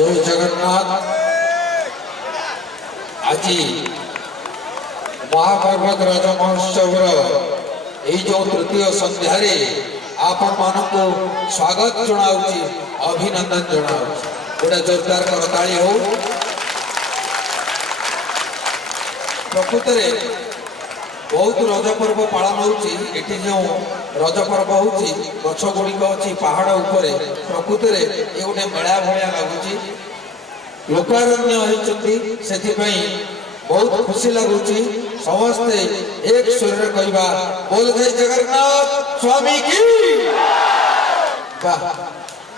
जय जगन्नाथ। आज महापर्वत रज महोत्सव जो तृतीय संध्यार आपण मानक स्वागत जनाऊँगी, अभिनंदन जनाऊँगी। गोटे जोरदार करताली हो। प्रकृत में बहुत रज पर्व पालन होती जो रज पर्व हो गछ गुड़िक अच्छी पहाड़ उपर प्रकृत में ये गोटे मेला भाया लगुच लोकारण्य होती से बहुत खुशी लगुच। समस्ते एक स्वर कहवा बोल जय जगन्नाथ स्वामी की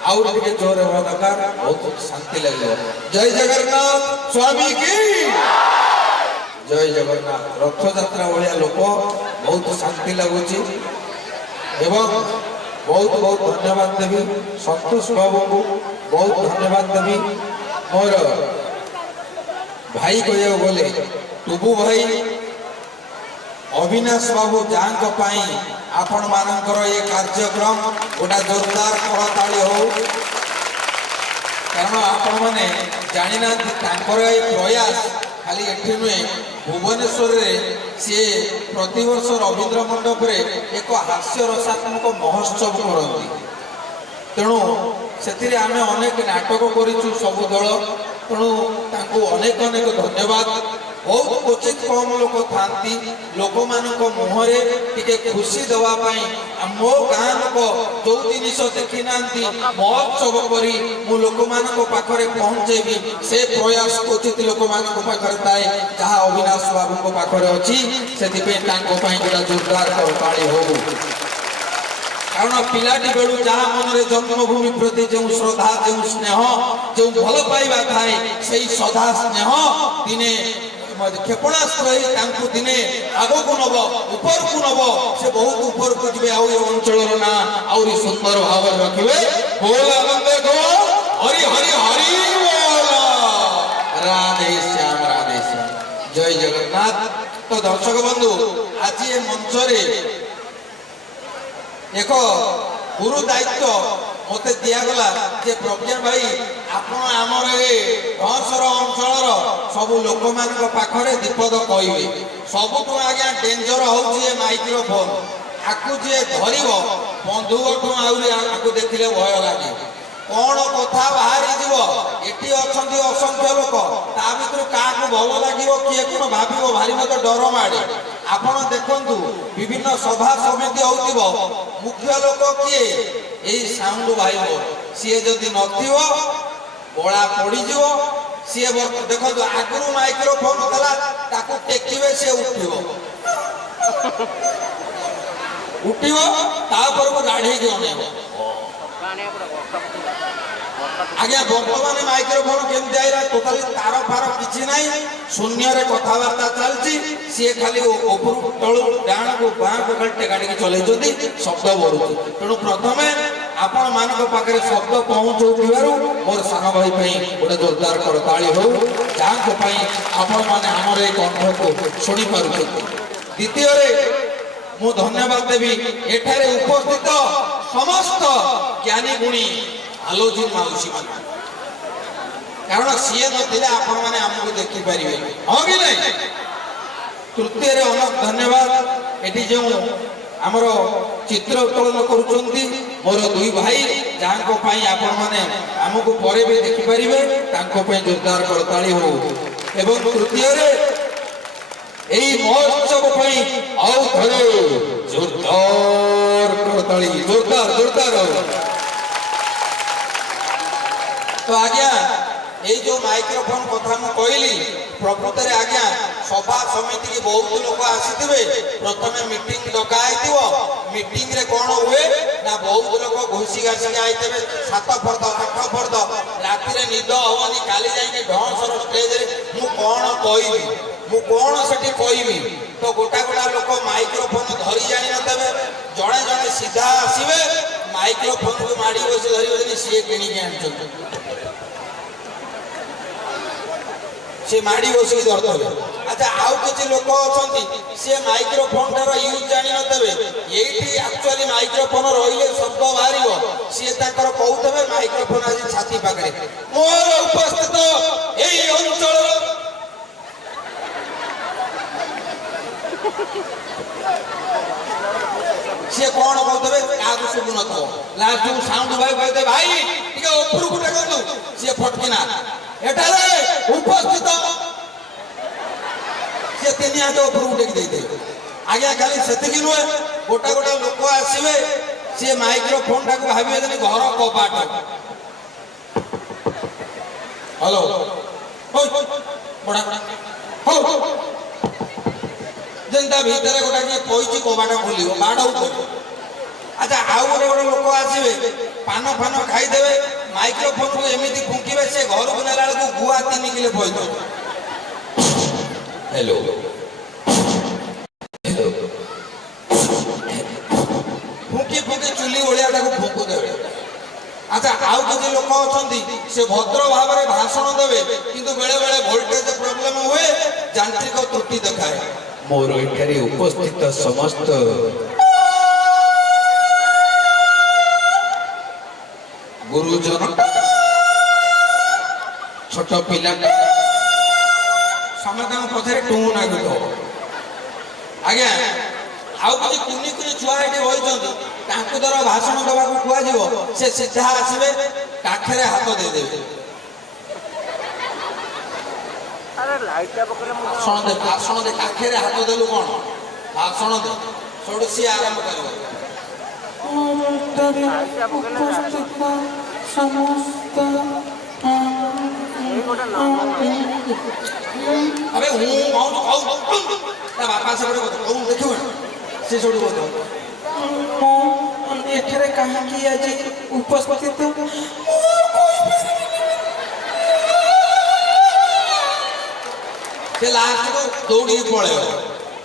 आउ टे जोर हवा दरकार। बहुत शांति लगे जय जगन्नाथ स्वामी की जय जगन्नाथ। रथ यात्रा भाया लोक बहुत शांति लगुच एवं बहुत बहुत धन्यवाद देवी संतोष बाबू को बहुत धन्यवाद देवी। मोर भाई कह बोले टुबू भाई अविनाश बाबू जहाँ आपण मानकर ये कार्यक्रम गोटा जोरदार करताली हो। कारण आपण मैंने जानी ना प्रयास खाली एठी नुहे भुवनेश्वर सी प्रतिवर्ष रवींद्र मंडप एक हास्य रसात्मक महोत्सव करती। तेणु से आम अनेक नाटक करूँ सबु दल। तेणु अनेक अनेक धन्यवाद। बहुत क्वचित कम लोक था लोक मान मुहरे टे खुशी देवाई मो गाँ लोक जो जिन देखी ना महोत्सव करी मु लोक पाखे पहुँचेबी से प्रयास क्वचित लोक पाखे थाए जहाँ अविनाश बाबू पाखे अच्छी से गोटा जोरदार करताली हो। कारण पिलाटी बेलू जहाँ मन में जन्मभूमि प्रति जो श्रद्धा जो स्नेह जो भल पाइबा थाए से श्रद्धा स्नेह दिने क्षेपणास्त्र दिने आग को नब ऊपर को नब से बहुत ऊपर को जी अंचल ना आहरी सुंदर भाव रखे। बोल आनंद गो हरि हरि हरि बोल राधे श्याम जय जगन्नाथ। तो दर्शक बंधु आज ये मंच एक गुरु दायित्व मत दिगला जे प्रज्ञा भाई आमर ढसर अंचल सबू लोक पाखे दीपद कहे सबुठ आज्ञा डेंजर हूँ माइक्रोफोन आपको जी धर बंधुक आहरी देखने भय लगे कौन कथा बाहरी जीव ये असंख्य लोक ता भर क्या भल लगे किए कौन भाव भारी मत डर माड़े। आपण देखु विभिन्न सभा समिति हो मुख्य लोक किए यही साउंड भाई सी जदि नड़ा पड़ज सी देखो आगु माइक्रोफोन था टेकिवे सी उठो गाढ़े अनेक आज्ञा बर्तमान माइक्रोफोन केमती आईला टोटाली तार फार किसी ना शून्य कथबार्ता चलती सी खाली ऊपर तलू डाण को बाँ को खाली टेकाटिक चलती शब्द बढ़ुची। तेणु प्रथम आपण मान पाखे शब्द पहुँचाऊ मोर सान भाई गोटे जोरदार करताली हो जहाँ आपण मैंने आमर एक कंठ को शुणी पार। द्वितीय मु धन्यवाद देवी एठारे उपस्थित समस्त ज्ञानी गुणी आलोचन माउसी मान कारण सीए नथिले आपण माने हमको देखि परिबे हो कि नहीं। तृतीय रे अनेक धन्यवाद एठी जो हमर चित्र उत्तोलन करूचंती मोर दुई भाई जान को पई आपण माने हमको परे भी देखि परिबे तांको पई जोरदार करताली हो। एवं तृतीय रे एई महोत्सव पई आउ थरे जोरदार करताली जोरदार जोरदार हो। तो आज्ञा ये जो माइक्रोफोन कथा मु कहली प्रकृत में आज्ञा सभा समिति की बहुत लोग आसी प्रथम मीटिंग डकाई मीटिंग रे कौन हुए ना बहुत लोग घुसी घासी आईते 7 फर्द 8 फर्द राति रे निद हवनी काली जाई ढंसर स्टेज रे मु कौन कहबी मु कौन सेठी कहबी। तो गोटा गोटा लोग माइक्रोफोन धरी जानी नथबे जड़े जड़े सीधा आसीबे माइक्रोफोन को माड़ी बसी धरी सी किणी आन से माड़ी बसिक धरते अच्छा आउ किछि लोक अछंती से माइक्रोफोन तार यूज जानि नतबे एठी एक्चुअली माइक्रोफोन रहिले शब्द बाहरिबो से ताकर कहउतबे माइक्रोफोन आज छाती पाकरे मोर उपस्थित एई अंचल से कोन कहउतबे कागु सुबु नतो लास्ट साउंड भाई कहते भाई टिके ऊपर गुटे करदु से फटकिना एटारे उपस्थित से तीन हाथ ऊपर उठे दे आज्ञा खाली सेतिकी नुहे गोटा गोटा लोक आसवे सी माइक्रोफोन टाक भावे घर कबाट हेलो जेनता भीतर गोटा किए पैची कबाट खोल बाड़ अच्छा आउ गोटे गोटे लोक आसवे पान फान खाईदेवे माइक्रोफोन को एमती फुंकिबे से घर को नेला बेलू गुआ 3 किलो पैद हेलो फुंकी फुंकी चुली ओलिया फुंकु देवे अच्छा आउ किसी लोक अच्छा से भद्र भाव में भाषण देवे किंतु बेले बेले वोल्टेज प्रॉब्लम हुए यांत्रिक त्रुटि देखाए मोर एठारे उपस्थित समस्त गुरुजन छोट पिला समस्त पछे टू नागुत आज्ञा आउ किसी कुनी कुनी छुआ ये होती द्वारा भाषण देवा कह से सीधा आसवे काखरे हाथ देदेवे भाषण दे काखरे हाथ देलु कौन भाषण दे सोड़ सी आरंभ कर अरे हूँ बापा से देखो से सब एठरे कहीं आज उपस्थित से लास्ट को दौड़ी पड़े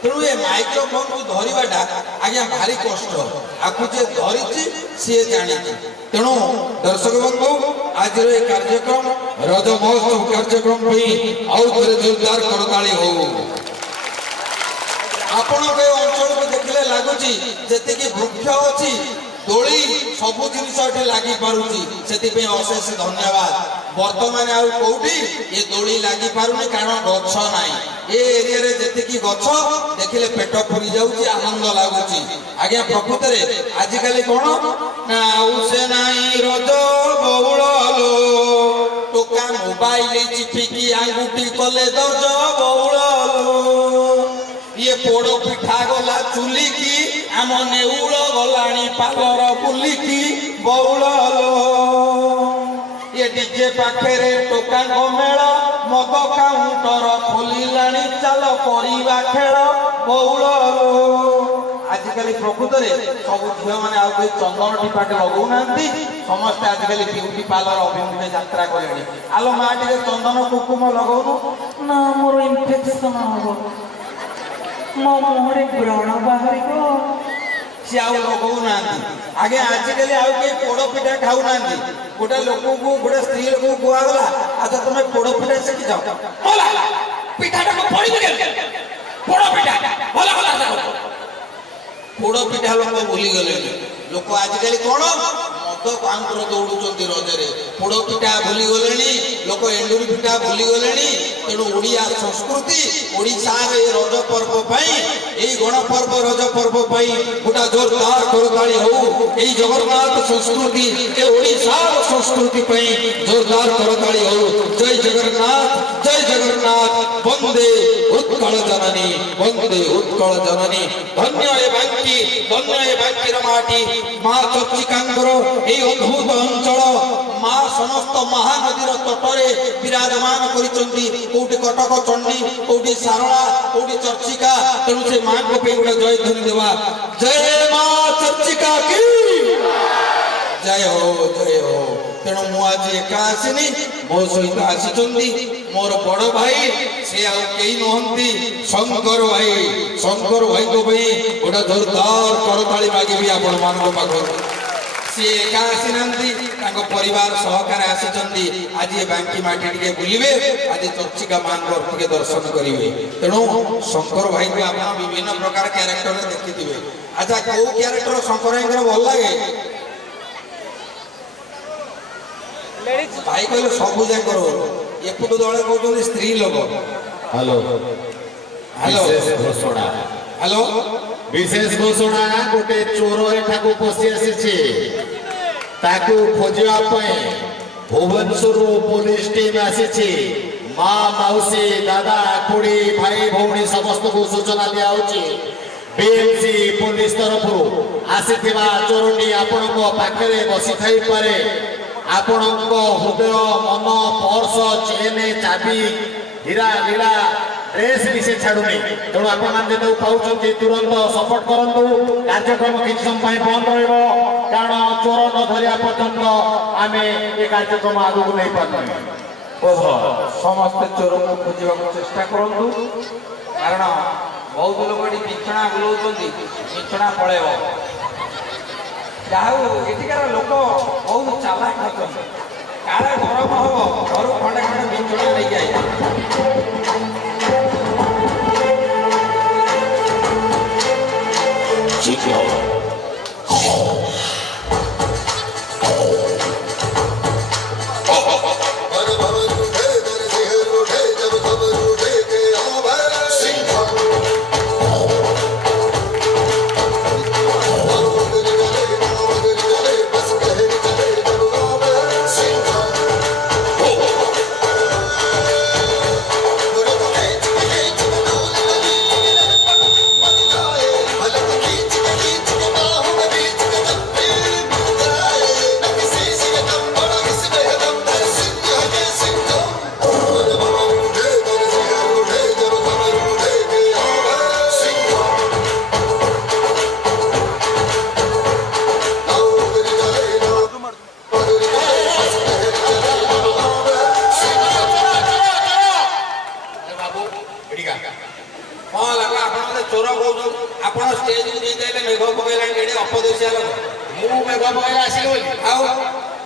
तेणु ये माइक्रोफोन को धरवाटा आज्ञा भारी कष्ट आपको जे धरी सी जानी तेणु दर्शक बंधु आज कार्यक्रम रज महोत्सव कार्यक्रम जोरदार करताली हो आपण के अंचल को देखले लगुची जति वृक्ष अच्छी दोली सब जिनस लगी पारुची से अशेष धन्यवाद बर्तमान आउ कौटी ये दोली लगी पारुनी कारण गछ नाई ए एरिया रे जति गछ देखिले पेट पुरी जाउची आनंद लागुची आज्ञा प्रकृत रे आज काली कोन ना आउ से नाई रज बौळलो टोका मोबाइल चिपिकी आंगुठी कले दर्ज बौळलो ये पोड़ पिठा गला चुली की आम नेउल गलाणी पालर बुली की बौल ये डीजे पाखे टोका मेल मद काउंटर खोलिलाणी चाल करिबा खेल बौल आजिकल प्रकृत में सब झील मैंने आउ चंदन टीपाटे लगौना समस्ते आजिकल ब्यूटी पार्लर अभिमुखे यात्रा कले आलो माँ टे चंदन कुकुम लगौनु ना मोर इन्फेक्शन हम मो मुहरे व्रण बाहर सी आउ लगौना आगे आजिकल आउ कई पोड़ पिठा खाऊना गोटे लोक को गोटे स्त्री लोक कुआगला अच्छा तुम पोड़ पिठा शिखी जाओ पिठाटा पोड़ पिठा लोक भूली गले लोक आजिकल कौन मद काउंटर दौड़ुंट रजरे पोड़ पिठा भूली गले लोक एंडुरी पिठा भूली गले तेणु ओडिया संस्कृति ओडिशार रज पर्व यही गणपर्व रज पर्व गोटा जोरदार करताली हो यही जगन्नाथ संस्कृति ए ओडिशार संस्कृति जोरदार करताली हो जय जगन्नाथ वंदे उत्कल जननी धन्य ए बांकी माटी माँ चर्चिकांगर এই অদ্ভুত অঞ্চল মা সমস্ত মহানদীর তটরে বিরাজমান করিছন্তি কোটি কটক চণ্ডী কোটি সারলা কোটি চর্চিকা তেণু সে মা কো পে গোটা জয় ধ্বনি দেবা জয় মা চর্চিকা কি জয় हो तेणु मु आज एका आसनी मो सहित आसी मोर बड़ भाई से आउ कई नहंती शंकर भाई को गोटे जोरदार करताली मागिबी आपण मान पाखर ସିଏ ଏକା ଆସିନାହାନ୍ତି, ତାଙ୍କ ପରିବାର ସହକାରେ ଆସିଛନ୍ତି। ଆଜି ଏ ବାଙ୍କି ମାଟି ଟିକେ ବୁଲିବେ, ଆଜି ଚର୍ଚ୍ଚିକା ମାଙ୍କ ଟିକେ ଦର୍ଶନ କରିବେ। ତେଣୁ ଶଙ୍କର ଭାଇଙ୍କୁ ଆପଣ ବିଭିନ୍ନ ପ୍ରକାର କ୍ୟାରେକ୍ଟରରେ ଦେଖିଥିବେ। ଆଚ୍ଛା, କୋଉ କ୍ୟାରେକ୍ଟର ଶଙ୍କର ଭାଇଙ୍କର ଭଲ ଲାଗେ? ଭାଇ କହିଲେ ସବୁ ଯାଙ୍କର। ଏପଟୁ ଦଳେ କହୁଛନ୍ତି ସ୍ତ୍ରୀ ଲୋକ। হ্যালো ହ୍ୟାଲୋ বিশেষ ঘোষণা ହ୍ୟାଲୋ বিশেষ ঘোষণা গোটে চোর এঠাকু পশি আসিছে তাকু খোঁজিবা পাই ভুবনেশ্বর পুলিশ টিম আসিছে মা মাউসী দাদা খুড়ি ভাই ভৌণী সমস্তকু সূচনা দিয়া হচ্ছে বিএমসি পুলিশ তরফରୁ ଆସିଥିବା ଚୋରଟି ଆପଣଙ୍କ ପାଖରେ ବସିଥାଇ ପାରେ ଆପଣଙ୍କ ହୃଦୟ ମନ ପର୍ସ ଚେନ୍ ଚାବି ହୀରା ଲୀଳା ଡ୍ରେସ୍ ବି ସେ ଛାଡୁନି ତେଣୁ ଆପଣମାନେ ଯେତେବେଳେ ପାଉଛନ୍ତି ତୁରନ୍ତ ସପୋର୍ଟ କରନ୍ତୁ କାର୍ଯ୍ୟକ୍ରମ କିଛି ସମୟ ପାଇଁ ବନ୍ଦ ରହିବ କାରଣ ଚୋର ନ ଧରିବା ପର୍ଯ୍ୟନ୍ତ ଆମେ ଏ କାର୍ଯ୍ୟକ୍ରମ ଆଗକୁ ନେଇପାରୁନି। ଓହୋ, ସମସ୍ତେ ଚୋରକୁ ଖୋଜିବାକୁ ଚେଷ୍ଟା କରନ୍ତୁ, କାରଣ ବହୁତ ଲୋକ ଏଠି ବିଛଣା ବୁଲଉଛନ୍ତି, ବିଛଣା ପଳେଇବ। ଯାହା ହଉ ଏଠିକାର ଲୋକ ବହୁତ ଚାଲାକ ଅଛନ୍ତି। କାଳେ ଗରମ ହବ, ଘରୁ ଖଣ୍ଡେ ଖଣ୍ଡେ ବିଛଣା ନେଇକି ଆଇଲେ। କଣ ଲାଗା ଆପଣ ମତେ ଚୋର କହୁଛନ୍ତି? ଆପଣ ଷ୍ଟେଜକୁ ଦେଇଦେଲେ ମେଘ ପକେଇଲାଣି, ଏଠି ଅପଦେଶିଆ ଲୋକ। ମୁଁ ମେଘ ପକେଇଲା ଆସିଲି ବୋଲି ଆଉ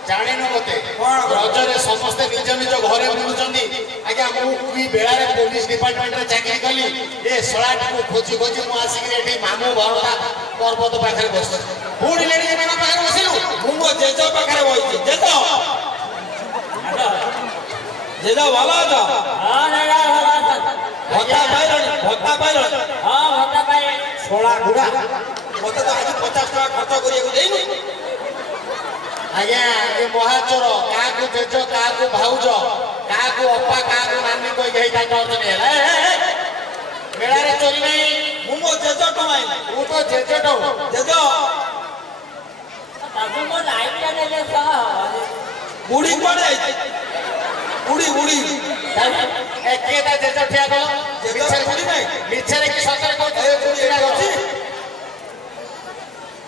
ଜାଣିନୁ ମତେ କଣ? ରଜରେ ସମସ୍ତେ ନିଜ ନିଜ ଘରେ ବୁଲୁଛନ୍ତି ଆଜ୍ଞା ମୁଁ କି ବେଳାରେ ପୋଲିସ ଡିପାର୍ଟମେଣ୍ଟରେ ଚାକିରି କଲି ଏ ଶଳାଟିକୁ ଖୋଜି ଖୋଜି ମୁଁ ଆସିକିରି ଏଠି ମାମୁଁ ଘରଟା ପର୍ବତ ପାଖରେ ବସିଛି ପୁଣି ଲେଡିଜ ମାନଙ୍କ ପାଖରେ ବସିଲୁ ମୁଁ ମୋ ଜେଜ ପାଖରେ ବଇଛି। ଜେଜ ଜେଜ ଭଲ ଅଛ? ଭତ୍ତା ପାଇଲଣି? ଭତ୍ତା ପାଇଲଣି? ଶଳା ବୁଢା, ମତେ ତ ଆଜି 50 ଟଙ୍କା ଖର୍ଚ୍ଚ କରିବାକୁ ଦେଇନୁ। ଆଜ୍ଞା ଏ ମହାଚୋର କାହାକୁ ଜେଜ କାହାକୁ ଭାଉଜ କାହାକୁ ଅପା କାହାକୁ ନାନୀ କହିକି ହେଇ ତାଙ୍କ ଅର୍ଥ ନେଲା ମେଳାରେ ଚୋରି ନାହିଁ ମୁଁ ମୋ ଜେଜ ଟମାଇ ମୁଁ ତ ଜେଜେଟୁ ଜେଜ ବୁଢୀ କୁଆଡେ ଯାଇଛି? ବୁଢୀ ବୁଢୀ କିଏ ତା ଜେଜ ଠିଆ କଲ ଜେଜ ବୁଢୀ ନାହିଁ। ମିଛରେ କି ସତରେ ଏ ବୁଢୀ ଏଠି ଅଛି।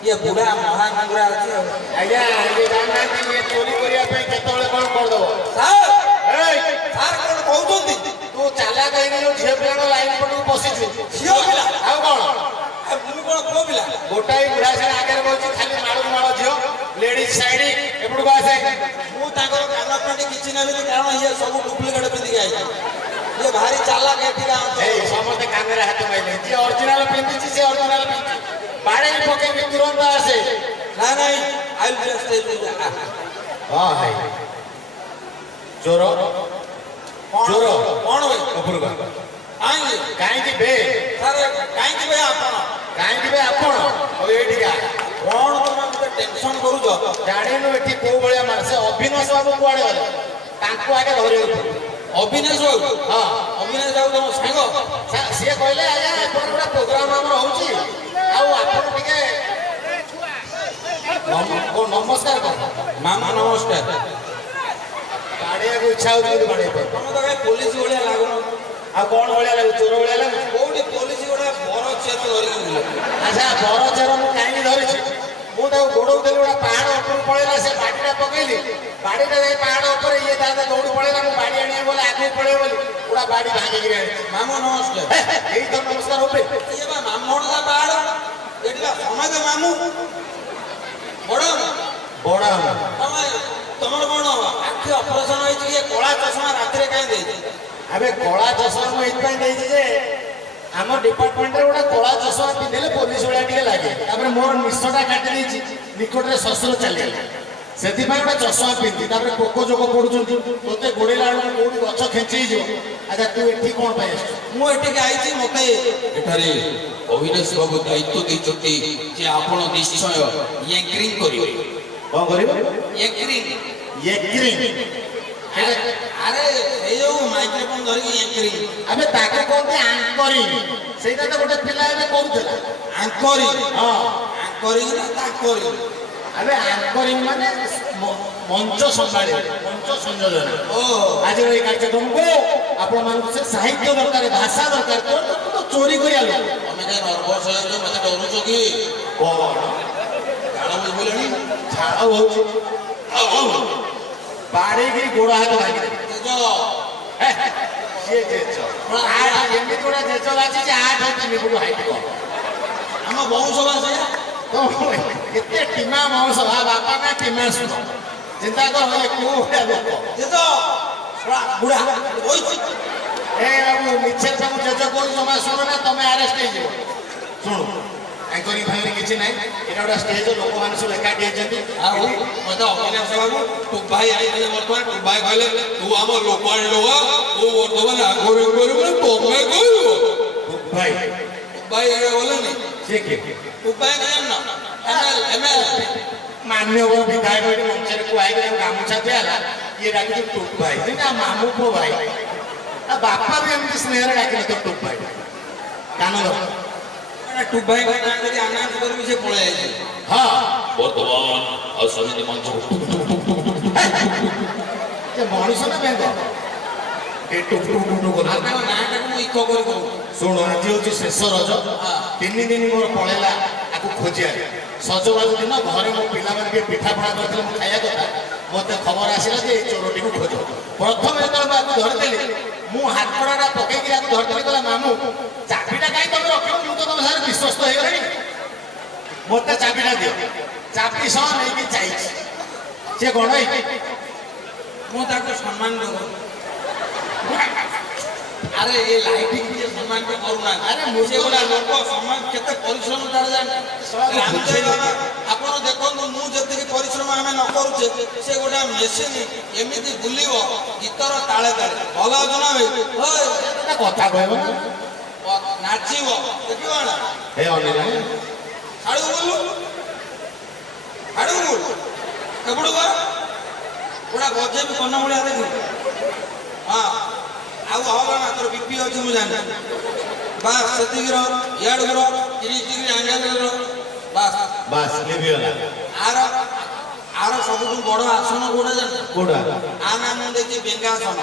ଇଏ ବୁଢା ମହାନଗୁରା ଅଛି ଆଉ। ଆଜ୍ଞା ଇଏ ଜାଣିନାହାନ୍ତି ଇଏ ଚୋରି କରିବା ପାଇଁ କେତେବେଳେ କଣ କରିଦବ ସାର୍ ଏଇ ସାର୍ କଣ କହୁଛନ୍ତି? ତୁ ଚାଲା କହିକି ଯୋଉ ଝିଅ ପିଲାଙ୍କ ଲାଇନ ପଟକୁ ପଶିଛୁ ଝିଅ ପିଲା? ଆଉ କଣ ମୁଁ କଣ ପୁଅ ପିଲା? ଗୋଟାଏ ବୁଢା ସାରା ଆଗରେ ବସିଛି ଖାଲି ମାଳକୁ ମାଳ ଝିଅ ଲେଡିଜ ସାଇଡ ଏପଟକୁ ଆସେ ମୁଁ ତାଙ୍କର କାନ ପାଟି କିଛି ନେବିନି, କାରଣ ଇଏ ସବୁ ଡୁପ୍ଲିକେଟ ପିନ୍ଧିକି ଆଇଛି। ଇଏ ଭାରି ଚାଲାକ ଏଠିକା। ଏଇ ସମସ୍ତେ କାନରେ ହାତ ମାଇଲେ ଯିଏ ଅରିଜିନାଲ ପିନ୍ଧିଛି ସେ ଅରିଜିନାଲ ପିନ୍ଧିଛି ବାଡେଇ ପକେଇକି ତୁରନ୍ତ ଆସେ ନାଇଁ ନାଇଁ ଆଇ ୱିଲ୍ ଷ୍ଟେଜ୍ ହଁ ଭାଇ ଚୋର ଚୋର କଣ ବେ? ଉପରକୁ କାହିଁକି? କାହିଁକି ବେ ସାର୍ କାହିଁକି ବେ ଆପଣ? କାହିଁକି ବେ ଆପଣ ଆଉ ଏଇଠିକା କଣ ତମେ ମତେ ଟେନସନ କରୁଛ? ଜାଣିନୁ ଏଠି କୋଉ ଭଳିଆ ମାର ସେ ଅଭିନାଶ ବାବୁ କୁଆଡେ ଗଲେ ତାଙ୍କୁ ଆଗେ ଧରିବାକୁ ଅବିନାଶ ବାବୁ? ହଁ ଅବିନାଶ ବାବୁ ତମ ସାଙ୍ଗ? ସିଏ କହିଲେ ଆଜ୍ଞା ଏପଟେ ଗୋଟେ ପ୍ରୋଗ୍ରାମ ଆମର ହଉଛି ଆଉ ଆପଣ ଟିକେ ନମସ୍କାର କର ମାମା ନମସ୍କାର। ବାଡେଇବାକୁ ଇଚ୍ଛା ହଉଛି କିନ୍ତୁ ବାଡେଇ ପାରୁନି। ତମେ ତ କାହିଁ ପୋଲିସ ଭଳିଆ ଲାଗୁନ? ଆଉ କଣ ଭଳିଆ ଲାଗୁଛି ଚୋର ଭଳିଆ ଲାଗୁଛି କୋଉଠି ପୋଲିସ ଗୋଟେ ବର ଚେର ଧରିକି ବୁଲେ? ଆଚ୍ଛା ବର ଚେର ମୁଁ କାହିଁକି ଧରିଛି ମୁଁ ତାକୁ ଗୋଡଉଥିଲି ଗୋଟେ ପାହାଡ ଉପରକୁ ପଳେଇଲା ସେ ବାଡିଟା ପକେଇଲି ବାଡିଟା ଯାଇ ପାହାଡ ଉପରେ ଇଏ ତା ଦୌଡ଼ି ପଳେଇଲା ମୁଁ ବାଡି ଆଣିବାକୁ ଗଲେ ଆଗକୁ ପଳେଇବ ବୋଲି ପୁରା ବାଡି ଭାଙ୍ଗିକିରି ଆଣିଛି ମାମା ନମସ୍କାର। ଏଇ ତ ନମସ୍କାର ଉପରେ ଇଏ ବା ମାମୁଁ ନା ପାହାଡ, ଏଠି ବା ସମସ୍ତେ ମାମୁଁ। ବଡ ବଡ ତମର କଣ ଆଖି ଅପରେସନ ହେଇଛି କି କଳା ଚଷମା ରାତିରେ କାହିଁ ଦେଇଛି? ଆବେ କଳା ଚଷମା ମୁଁ ଏଇଥିପାଇଁ ଦେଇଛି ଯେ ଆମ ଡିପାର୍ଟମେଣ୍ଟରେ ଗୋଟେ କଳା ଚଷମା ପିନ୍ଧିଲେ ପୋଲିସ ଭଳିଆ ଟିକେ ଲାଗେ। ତାପରେ ମୋର ନିଶଟା କାଟି ଦେଇଛି, ନିକଟରେ ଶ୍ୱଶୁର ଚାଲିଗଲା, ସେଥିପାଇଁ ଗୋଟେ ଚଷମା ପିନ୍ଧି। ତାପରେ ପୋକ ଜୋକ ପଡୁଛନ୍ତି, ତୋତେ ଗୋଡେଇଲା ବେଳକୁ କୋଉଠି ଗଛ ଖେଞ୍ଚି ହେଇଯିବ। ଆଚ୍ଛା ତୁ ଏଠି କଣ ପାଇଁ ଆସିଛୁ? ମୁଁ ଏଠିକି ଆଇଛି ମତେ ଏଠାରେ ଅଭିନାଶ ବାବୁ ଦାୟିତ୍ୱ ଦେଇଛନ୍ତି ଯେ ଆପଣ ନିଶ୍ଚୟ ୟାଙ୍କରିଂ କରିବେ। କଣ କରିବ? ଏକ୍ରିଂ ଏକ୍ରିଂ। ଆରେ ସେଇ ଯୋଉ ମାଇକ୍ରୋଫୋନ ଧରିକି ଏକ୍ରିଂ ଆମେ ତାକୁ କହନ୍ତି ଆଙ୍କରିଂ। ସେଇଟା ତ ଗୋଟେ ପିଲା ଏବେ କରୁଥିଲା। ଆଙ୍କରିଂ ହଁ ଆଙ୍କରିଂ ନା ତାଙ୍କରିଂ? ଆବେ ଆଙ୍କରିଂ ମାନେ ମଞ୍ଚ ସମ୍ଭାଳିବା, ମଞ୍ଚ ସଂଯୋଜନା। ଓ ଆଜିର এই କାର୍ଯ୍ୟକ୍ରମକୁ ଆପଣମାନଙ୍କୁ ସେ ସାହିତ୍ୟ ଦରକାର, ଭାଷା ଦରକାର। ତୋର ତ ଚୋରି କରିବା ଲୋକ। ତମେ କାହିଁ ନର୍ଭସ ହେଇଛ? ମତେ ଡରୁଛ କି? କଣ ଝାଳ ବୁଝିଲାଣି? ଝାଳ ହଉଛି? ବାଡେଇକିରି ଗୋଡ ହାତ ଭାଙ୍ଗିଦେବି। ସିଏ ଜେଜ ଏମିତି ଗୋଟେ ଜେଜ ବାଜିଛି, ଆଠ ତିନି ଫୁଟ ହାଇଟ୍ କର। ଆମ ବଂଶବା ସେଇଆ। କେତେ ଟିମା ମହସଭା, ବାପା ନା ଟିମା ସୁନ। ଚିନ୍ତା କର କୋଉ ଭଳିଆ ଲୋକ। ଜେଜ ବୁଢା ଓଇ ଏ ବାବୁ ମିଛରେ ତାକୁ ଜେଜ କହୁଛି, ଜମା ଶୁଣ ନା, ତମେ ଆରେଷ୍ଟ ହେଇଯିବ। ଶୁଣୁ ଆଙ୍କରିଂ ଫାଙ୍କରିଂ କିଛି ନାହିଁ, ଏଇଟା ଗୋଟେ ଷ୍ଟେଜ, ଲୋକମାନେ ସବୁ ଏକାଠି ହେଇଛନ୍ତି। ଆଉ ମତେ ଅଭିନାଶ ବାବୁ ଟୁବାଇ ଆଇଥିଲେ ବର୍ତ୍ତମାନ। ଟୁବାଇ କହିଲେ ତୁ ଆମ ଲୋକ ଆଣିଲୁ, ତୁ ବର୍ତ୍ତମାନ ଆଙ୍କରିଂ କରିବୁ ନା ତମେ କହିବ? ଭାଇ ଟୁବାଇ ଏବେ ଗଲେନି? ସିଏ କିଏ? ଟୁବାଇ ଜାଣିନ? ଏମଏଲ ମାନ୍ୟବର ବିଧାୟକ ଏଠି ମଞ୍ଚରେ କୁହାଇକି ତାଙ୍କୁ ଗାମୁଛା ଦିଆହେଲା। ଇଏ ଡାକିଛି ଟୁକ୍ ଭାଇ, ନା ମାମୁ ପୁଅ ଭାଇ। ଆଉ ବାପା ବି ଏମିତି ସ୍ନେହରେ ଡାକିଲେ ତ ଟୁକ୍ ଭାଇ। କାନ ଧର। ଟୁବାଇ ନାଁ କରି ଆନାଉନ୍ସ କରିବି, ସେ ପଳେଇ ଯାଇଛି। ହଁ ବର୍ତ୍ତମାନ ଆଉ ସମିତି ମଞ୍ଚ ସେ ମଣିଷ ନା ବେଙ୍ଗ? ଏ ଟୁକ୍ ଟୁକ୍ ଟୁକ୍ ଟୁକ୍ କଲା। ତାଙ୍କ ନାଁଟାକୁ ମୁଁ ଇକୋ କରି କହୁଛି। ଶୁଣୁ ଆଜି ହଉଛି ଶେଷ ରଜ। 3 ଦିନ ମୋର ପଳେଇଲା ଆକୁ ଖୋଜିବା। ସଜବାଜ ଦିନ ଘରେ ମୋ ପିଲାମାନେ ଟିକେ ପିଠାପଣା କରିଥିଲେ, ମୁଁ ଖାଇବା କଥା। ମୋତେ ଖବର ଆସିଲା ଯେ ଏଇ ଚୋରଟିକୁ ଖୋଜ। ପ୍ରଥମେ ଯେତେବେଳେ ଆକୁ ଧରିଥିଲି, ମୁଁ ହାତକଡ଼ାଟା ପକେଇକି ଆକୁ ଧରିଥିଲି। କହିଲା ମାମୁଁ ଚାବିଟା କାହିଁ ତମେ ରଖିବ? ମୁଁ ତ ତମ ସାଙ୍ଗରେ ବିଶ୍ୱସ୍ତ ହେଇଗଲିଣି, ମୋତେ ଚାବିଟା ଦିଅ। ଚାବି ସହ ନେଇକି ଯାଇଛି। ସିଏ କଣ ମୁଁ ତାକୁ ସମ୍ମାନ ଦେବ। ଆରେ ଏ ଲାଇଟିଂ ଟିକେ ସମ୍ମାନ ତ କରୁନାହାନ୍ତି। ଆରେ ମୁଁ ସେ ଗୋଟେ ଲୋକ ସମ୍ମାନ କେତେ ପରିଶ୍ରମ ତାର ଜାଣି। ରାମଦେବ ବାବା ଆପଣ ଦେଖନ୍ତୁ, ମୁଁ ଯେତିକି ପରିଶ୍ରମ ଆମେ ନ କରୁଛେ, ସେ ଗୋଟେ ମେସିନ୍ ଏମିତି ବୁଲିବ ଗୀତର ତାଳେ ତାଳେ। ଭଲ ଅଛି ନା ଭାଇ? କଥା କହିବ ନା? ନାଚିବ ଦେଖିବ ନା? ହେ ଅନିଲା ଆଡୁ ବୋଲୁ ଆଡୁ ବୋଲୁ ଏପଟୁ ବା ପୁରା ବଜେଇବି କନ ଭଳିଆ ଦେଖିବୁ। ହଁ ଆଉ ହବ ନା? ତୋର ବିପି ଅଛି ମୁଁ ଜାଣି। ବାସ୍ ସେତିକିର ଇଆଡୁର 30 ଡିଗ୍ରୀ ଆଙ୍ଗେଲର ବାସ୍ ବାସ୍ ଲିଭିଗଲା। ଆର ସବୁଠୁ ବଡ ଆସନ କୋଉଟା ଜାଣିଛ? କୋଉଟା? ଆ ନାଁ ମୁଁ ଦେଇଛି ବେଙ୍ଗାସନ।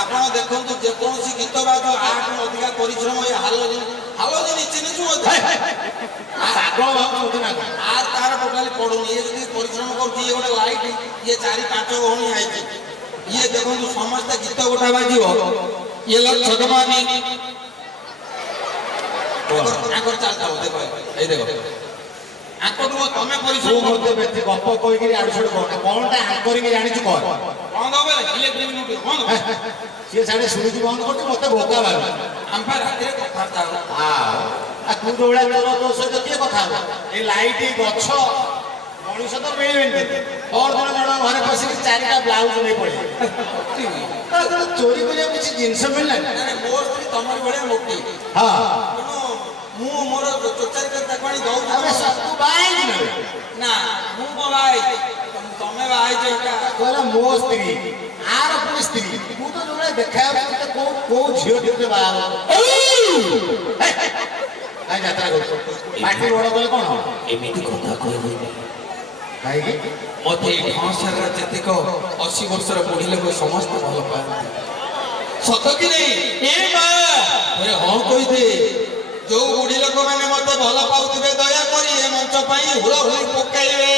ଆପଣ ଦେଖନ୍ତୁ, ଯେକୌଣସି ଗୀତ ବାଜୁ ଆଠୁ ଅଧିକା ପରିଶ୍ରମ ଏ ହାଲୋଜିନ ଚିହ୍ନିଛୁ ବୋଧେ? ପାଗଳ ଭାବୁଛନ୍ତି ନା କଣ? আর তার টোটালি পড়ুনি। ইয়ে যদি পরিশ্রম করছি, ইয়ে গোটে লাইট, ইয়ে 4-5 ভଉଣୀ আইছে। ইয়ে দেখুন সমস্ত গীত গোটা বাজিব, ইয়ে লক্ষ টଙ୍କା নেই। আঙ্কর চালতা দেখো, এই দেখো আঙ্কর তুমি ତୁ পরিশ্রম করো। ମୋତେ ବେଶୀ ଗପ କହିକିରି ଆଡୁ ସାଡୁ କହନା। କଣଟା ଆଙ୍କରିଂ ଜାଣିଛୁ କହ। বন্ধ হবে ইলেকট্রিক মিনিট বন্ধ। ସିଏ ସାଡେ ଶୁଣିକି ବନ୍ଦ କରୁଛି, ମୋତେ ବୋକା ଭାବେ। আমি রাতে কথাবার্তা হবো। ତୁ ଯୋଉ ଭଳିଆ ତୋର ତୋ ସହିତ କିଏ କଥା ହବ? ଏ ଲାଇଟ୍ ଗଛ ମଣିଷ ତ ମିଳିବେନି। ପରଦିନ ଜଣ ଘରେ ବସିକି 4ଟା ବ୍ଲାଉଜ ନେଇ ପଳେଇବେ। ଚୋରି କରିବାକୁ କିଛି ଜିନିଷ ମିଳିଲାନି। ମୋ ସ୍ତ୍ରୀ ତମର ଭଳିଆ ମୋଟି। ହଁ ତେଣୁ ମୁଁ ମୋର ଚୋଚାରି କରି ତାକୁ ଆଣି ଦଉଛି। ଆମେ ତୁ ବାହା ହେଇଛୁ ନା? ନା ମୁଁ କଣ ବାହା ହେଇଛି? ତମେ ବାହା ହେଇଛ ଏକା। କହିଲା ମୋ ସ୍ତ୍ରୀ, ଆର ପୁଣି ସ୍ତ୍ରୀ। ମୁଁ ତ ଯୋଉ ଭଳିଆ ଦେଖାଯାଉଛି, କୋଉ ଝିଅ ଟିକେ ବାହା ହବ? କାହିଁ ଯାତ୍ରା କରୁଛୁ? ପାଟି ବଡ କଲେ କଣ ହବ? ଏମିତି କଥା କହିବେନି। କାହିଁକି? ମତେ ଏ ଢାଁସାର ଯେତିକ 80 ବର୍ଷର ବୁଢୀ ଲୋକ ସମସ୍ତେ ଭଲ ପାଆନ୍ତି। ସତ କି ନେଇ? ଏ ମା ହଁ କହିଦେ। ଯୋଉ ବୁଢୀ ଲୋକମାନେ ମତେ ଭଲ ପାଉଥିବେ, ଦୟାକରି ଏ ମଞ୍ଚ ପାଇଁ ହୁଳହୁଳି ପକାଇବେ।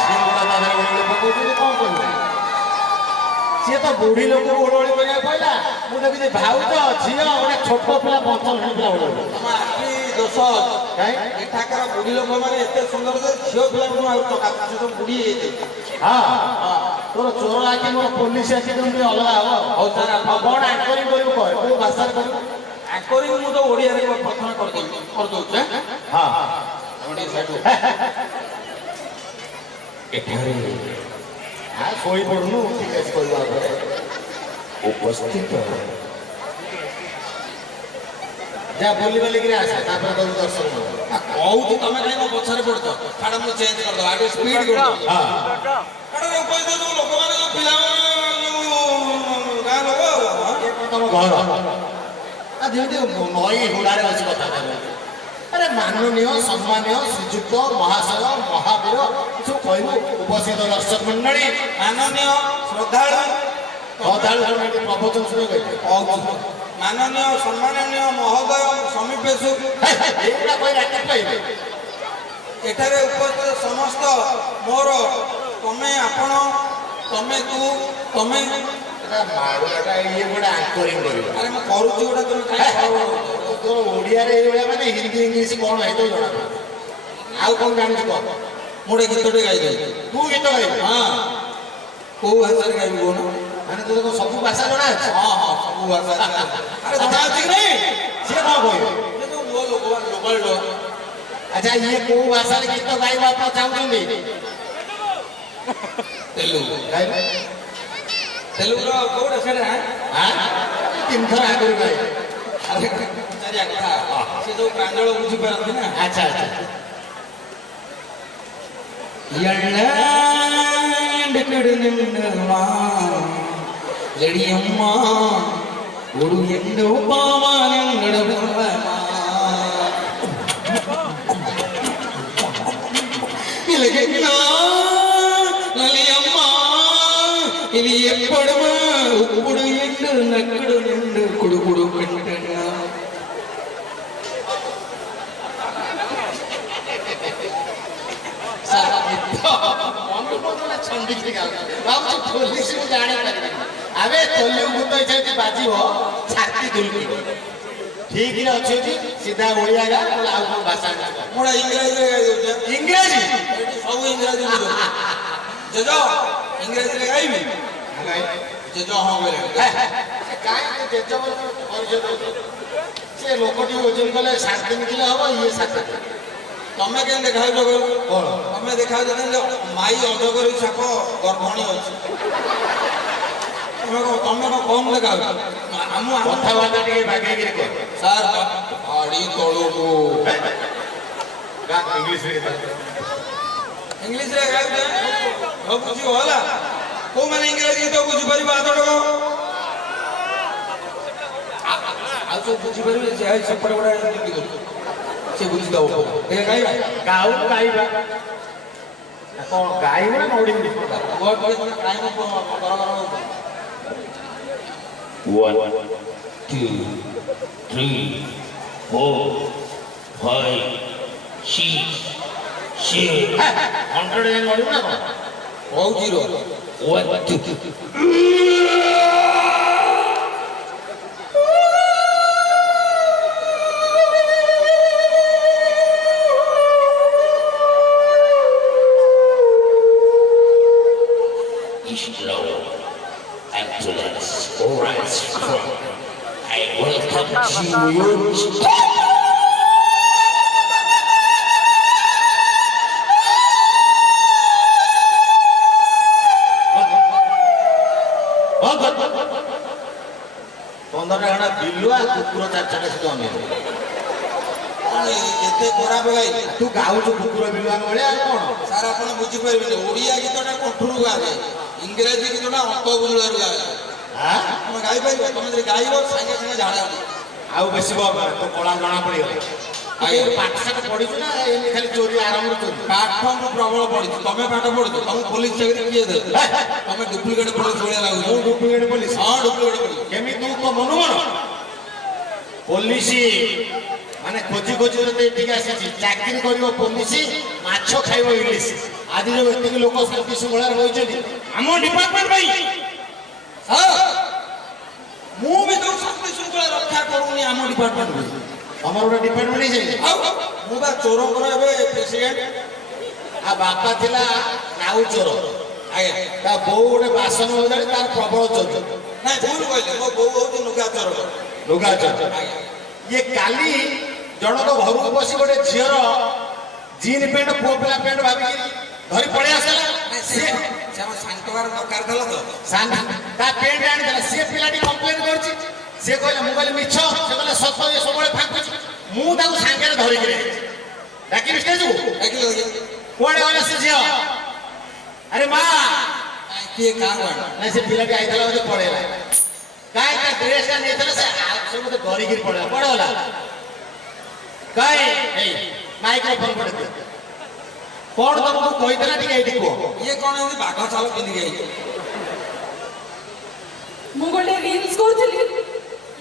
ଝିଅ ଗୁଡା ତା ଦେହରେ ଓଳି ପକଉଛନ୍ତି, କଣ କରିବେ? ସିଏ ତ ବୁଢୀ ଲୋକ ଓଳୋଳି କରିବାକୁ କହିଲା। ମୁଁ ଦେଖିଛି ଭାଉଜ ଝିଅ ଗୋଟେ ଛୋଟ ପିଲା 5 ବର୍ଷର ପିଲା ଓଳୋଳି। ତମ ଆଖି ଦୋଷ କାଇଁ? ଏଠାକାର ବୁଢୀ ଲୋକମାନେ ଏତେ ସୁନ୍ଦର ଯେ ଝିଅ ପିଲାଙ୍କୁ ଆଉ ଟଙ୍କା ସେ ସବୁ ବୁଢୀ ହେଇଯାଇଛନ୍ତି। ହଁ ତୋର ଚୋର ଆଖି ମୋର ପୋଲିସ ଆଖି ଯେମିତି ଅଲଗା ହବ। ହଉ ସାର୍ ଆଉ କଣ ଆଙ୍କରିଂ କରିବୁ କହ, କୋଉ ଭାଷାରେ କରିବୁ? ଆଙ୍କରିଂ ମୁଁ ତ ଓଡ଼ିଆରେ ପ୍ରଥମେ କରିଦଉଛି। ହଁ ଏଠାରେ ଶୋଇପଡୁନୁ, ଠିକ ଅଛି କହିବା ପରେ ଉପସ୍ଥିତ ଯା ବୁଲି ବାଲିକିରି ଆସେ, ତାପରେ ତୋର ଦର୍ଶନ ହବ। କହୁଛି ତମେ କାହିଁ ମୋ ପଛରେ ପଡୁଛ? ଛାଡ ମୁଁ ଚେଞ୍ଜ କରିଦବା ଆଗ ସ୍ପିଡ କରିଦବା। ହଁ ଲୋକମାନେ ଯୋଉ ପିଲାମାନେ ଗାଁ ଲୋକ ତମ ଘର ଯେମିତି ନଈ ହୁଡ଼ାରେ ଅଛି କଥା। ଆରେ ମାନନୀୟ ସମ୍ମାନୀୟ ଶ୍ରୀଯୁକ୍ତ ମହାଶୟ ମହାବୀର ସବୁ କହିବୁ। ଉପସ୍ଥିତ ଦର୍ଶକ ମଣ୍ଡଳୀ, ମାନନୀୟ ଶ୍ରଦ୍ଧାଳୁ ପ୍ରବଚନ ଶୁଣିବେ ମାନନୀୟ ସମ୍ମାନନୀୟ ମହୋଦୟ ସମୀପେଶୁ ଏଇଗୁଡ଼ା କହି ରାତି ପାଇବେ। ଏଠାରେ ଉପସ୍ଥିତ ସମସ୍ତ ମୋର ତମେ ଆପଣ ତମେ ତୁ ତମେ ମାଡ଼ୁଆଟା ଇଏ ଗୋଟେ ଆଙ୍କରିଂ କରିବ। ଆରେ ମୁଁ କରୁଛି ଗୋଟେ ତମେ କାହିଁ ତୋର ଓଡ଼ିଆରେ ଏଇଭଳିଆ ମାନେ ହିନ୍ଦୀ ଇଂଲିଶ କଣ ହେଇଥିବ ଜଣା ନାହିଁ। ଆଉ କଣ ଜାଣିଛୁ କହ? ମୁଁ ଗୋଟେ ଗୀତଟେ ଗାଇଦେବି। ତୁ ଗୀତ ଗାଇବୁ? ହଁ କୋଉ ଭାଷାରେ ଗାଇବି କହୁନ? ମାନେ ତୋର କଣ ସବୁ ଭାଷା ଜଣା ଅଛି? ହଁ ହଁ ସବୁ ଭାଷାରେ ଆରେ ଜଣା ଅଛି କି ନାଇଁ? ସିଏ କଣ କହିବ? ଏ ଯୋଉ ମୋ ଲୋକାଲ ଲୋକ ଆଚ୍ଛା ଇଏ କୋଉ ଭାଷାରେ ଗୀତ ଗାଇବା ଆପଣ ଚାହୁଁଛନ୍ତି? ତେଲୁଗୁ ଗାଇବେ? ତେଲୁଗୁର କୋଉଟା ସେଇଟା? ତିନିଥର ଆଗରୁ ଗାଇବେ। ଆରେ ପଚାରିବା କଥା ସେ ଯୋଉ ପ୍ରାଞ୍ଜଳ ବୁଝିପାରନ୍ତି ନା। ଆଚ୍ଛା ଆଚ୍ଛା లడియమ్మ ఒడు ఎండో పావానంగడమ్మా ఇలగెన్నా నలియమ్మ ఇది ఎప్పడమా ఉప్పుడు ఎండు నక్కడు నిండు కుడుకుడు కంటన్నా ପୋଲିସ ଜାଣିପାରିବି ଆମେ ତେଲୁଗୁ ଭୂତ ହେଇଛନ୍ତି ବାଜିବ ଛାତି ଦୁଲକି ଠିକରେ ଅଛି ସିଧା ଓଡ଼ିଆ ଗା ଆଉ କୋଉ ଭାଷା ମୁଁ ଇଂରାଜୀରେ ଗାଇଦେଉଛି। ଇଂରାଜୀ ସବୁ ଇଂରାଜୀ ଜେଜ ଇଂରାଜୀରେ ଗାଇବି ଜେଜ ହଁ କହିଲେ କାହିଁକି ଜେଜ ସେ ଲୋକଟି ଓଜନ କଲେ 7 ଦିନ କିଲୋ ହବ ଇଏ 7 ଦିନ। ତମେ କେମିତି ଦେଖାଉଛ କଣ ତମେ ଦେଖାଉଛ ମାଇ ଅଜଗରୀ ସାପ ଗର୍ଭଣୀ ଅଛି। ତମେ କଣ କମ ଦେଖାଉଛ? କଥାବାର୍ତ୍ତା ଟିକେ ବାଗେଇକିରି କହ ସାର୍ ଗାଡ଼ି ତଳକୁ ଇଂଲିଶରେ ଗାଉଛେ ସବୁ ବୁଝିବ ହେଲା। କୋଉମାନେ ଇଂରାଜୀ ଗୀତ ବୁଝିପାରିବ ହାତ ଟକ ଆଉ ସବୁ ବୁଝିପାରିବେ ସେ ସେପଟେ ଗୋଟେ କେମିତି କରୁଛ ସେ ବୁଝିଦବ ଗାଇବା ଗାଉ ଗାଇବା କଣ ଗାଇବ ନା ନଡ଼ିବି? 1 2 3 4 5 6 7 100 ଯାଏଁ ନଡ଼ିବୁ ନା କଣ? କହୁଛି ରୁହ 1 2 15ଟା ବିଲୁଆ କୁକୁର 4-4ଟା ସହିତ ଅନେଇବ। ଏତେ ଖରାପ ଗାଇ ତୁ ଗାଉଛୁ କୁକୁର ବିଲୁଆ ଭଳିଆ ଆଉ କଣ? ସାର୍ ଆପଣ ବୁଝିପାରିବେନି ଓଡ଼ିଆ ଗୀତଟା କଣ୍ଠରୁ ଗାଏ ଇଂରାଜୀ ଗୀତଟା ଅନ୍ତ ବୁଝଳାରୁ ଗାଏ ତମେ ଗାଇପାରିବ ତମେ ଯଦି ଗାଇବ ସାଙ୍ଗେ ସାଙ୍ଗେ ଝାଡ଼ା ଆଉ ବେଶୀ ତ କଳା ଜଣା ପଡ଼ିଗଲା। ପାଠଶାଠ ପଢିଛୁ ନା ଏମିତି ଖାଲି ଚୋରି ଆରମ୍ଭ ଚୋରି? ପାଠ ମୁଁ ପ୍ରବଳ ପଢିଛି ତମେ ପାଠ ପଢୁଛ ତମକୁ ପୋଲିସ ଚାକିରି କିଏ ଦେବେ? ତମେ ଡୁପ୍ଲିକେଟ ପୋଲିସ ଭଳିଆ ଲାଗୁଛ। ମୁଁ ଡୁପ୍ଲିକେଟ ପୋଲିସ? ହଁ ଡୁପ୍ଲିକେଟ ପୋଲିସ। କେମିତି ତୁ ତ ମନୁ ମନ ପୋଲିସ ମାନେ ଖୋଜି ଖୋଜି ଯଦି ଏଠିକି ଆସିଛି ଚାକିରି କରିବ ପୋଲିସ ମାଛ ଖାଇବ ଇଂଲିଶ। ଆଜି ଯୋଉ ଏତିକି ଲୋକ ଶାନ୍ତି ଶୃଙ୍ଖଳାରେ ରହିଛନ୍ତି ଆମ ଡିପାର୍ଟମେଣ୍ଟ ପାଇଁ ମୁଁ ବି ଯୋଉ ଶାନ୍ତି ଶୃଙ୍ଖଳା ରକ୍ଷା କରୁନି ଆମ ଡିପାର୍ଟମେଣ୍ଟ ତମର ଗୋଟେ ଡିପାର୍ଟମେଣ୍ଟ ହେଇଯାଇଛି। ଆଉ ମୁଁ ବା ଚୋରଙ୍କର ଏବେ ପ୍ରେସିଡେଣ୍ଟ। ଆଉ ବାପା ଥିଲା ନାଉ ଚୋର, ଆଜ୍ଞା ତା ବୋଉ ଗୋଟେ ବାସନ ହଉଥାଳି, ତାର ପ୍ରବଳ ଚୋର। ନାଇଁ ଭୁଲ କହିଲେ, ମୋ ବୋଉ ହଉଛି ଲୁଗା ଚୋର। ଲୁଗା ଚୋର। ଆଜ୍ଞା ଇଏ କାଲି ଜଣକ ଘରକୁ ବସି ଗୋଟେ ଝିଅର ଜିନ୍ ପ୍ୟାଣ୍ଟ ପୁଅ ପିଲା ପ୍ୟାଣ୍ଟ ଭାବିକି ଧରି ପଳେଇ ଆସିଲା। ନାଇଁ, ସେ ଆମ ସାଙ୍ଗର ଦରକାର ଥିଲା ତ। ତା ପ୍ୟାଣ୍ଟ ଆଣିଦେଲା। ସେ ପିଲାଟି କମ୍ପ୍ଲେନ କରୁଛି। ସେ କହିଲା, ମୁଁ କହିଲି ମିଛ, ସେ କହିଲା ସତ, ଇଏ ସବୁବେଳେ ଫାଙ୍କୁଛି। ମୁଁ ତାକୁ ସାଙ୍ଗରେ ଧରିକି ଡାକିବି ଷ୍ଟେଜକୁ। ଦେଖିଲ କୁଆଡେ ଗଲା ସେ ଝିଅ? ଆରେ ମା, କିଏ କାଁ କଣ? ନାଇଁ ସେ ପିଲାଟି ଆଇଥିଲା ବୋଧେ ପଳେଇଲା। କାଇଁ ତା ଡ୍ରେସଟା ନେଇଥିଲା, ସେ ବୋଧେ ଡରିକିରି ପଳେଇଲା। କୁଆଡେ ଗଲା? କାଇଁ ଏଇ ମାଇକ୍ରୋଫୋନ ପଡେ କଣ ତମକୁ କହିଥିଲା ଟିକେ ଏଇଠି କୁହ। ଇଏ କଣ ଏମିତି ବାଘ ଚାଲ ପିନ୍ଧିକି ଆଇଛି? ମୁଁ ଗୋଟେ ରିଲ୍ସ କରୁଥିଲି,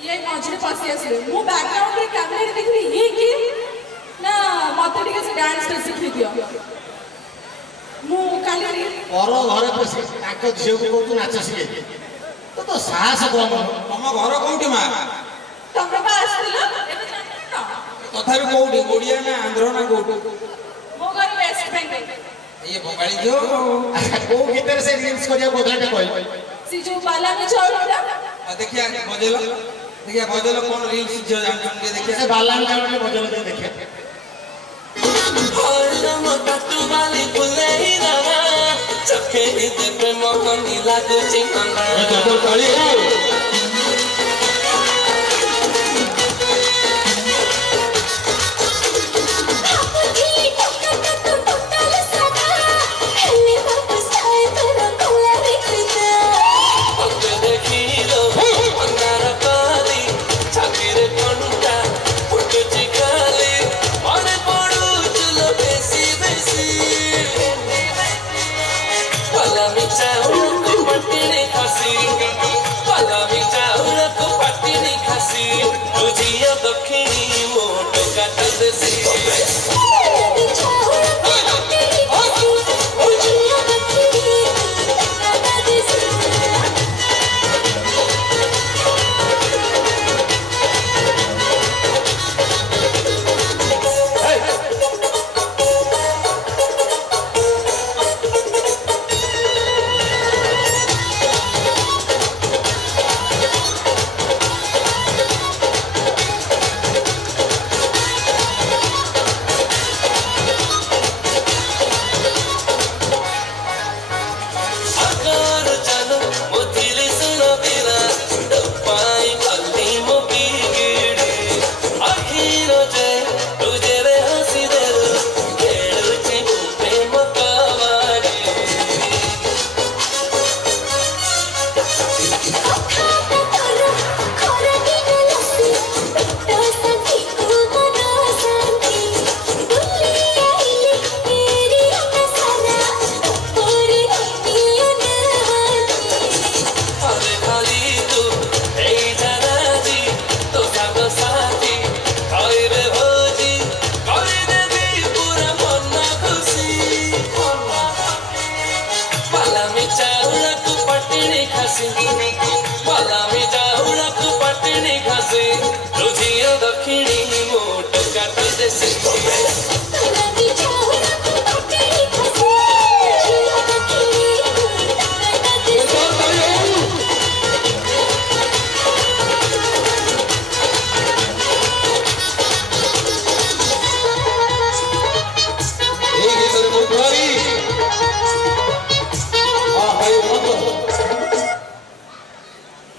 ଇଏ ମଝିରେ ପଶି ଆସିଲେ। ମୁଁ ବ୍ୟାକଗ୍ରାଉଣ୍ଡରେ କ୍ୟାମେରାରେ ଦେଖିଲି, ଇଏ କିଏ ନା ମତେ ଟିକେ ସେ ଡ୍ୟାନ୍ସଟା ଶିଖେଇ ଦିଅ। ମୁଁ କାଲି ପର ଘରେ ପଶି ତାଙ୍କ ଝିଅକୁ କହୁଛୁ ନାଚ ଶିଖେଇ। ତ ସାହସ କମ। ତମ ଘର କୋଉଠି ମା? ତମେ ବା ଆସିଥିଲ, ଏବେ ଜାଣିଲ? ତଥାପି କୋଉଠି? ଓଡ଼ିଆ ନା ଆନ୍ଧ୍ର ନା କୋଉଠି? ମୋ ଘର ୱେଷ୍ଟ ବେଙ୍ଗଲ। ଇଏ ବଙ୍ଗାଳୀ ଝିଅ। ଆଚ୍ଛା, କୋଉ ଗୀତରେ ସେ ରିଲ୍ସ କରିବାକୁ କହୁଥିଲା କହିଲେ? ସେ ଯୋଉ ବାଲାମି ଚାଉଳଟା ଦେଖିଆ ବଜେଇଲ, ଦେଖିଆ ବଜେଇଲ କଣ ରିଲ୍ସ ଝିଅ ଜାଣିଛନ୍ତି ଦେଖିଆ। ସେ ବାଲାମି ଚାଉଳରେ ବଜେଇଲେ ଟିକେ ଦେଖିବା।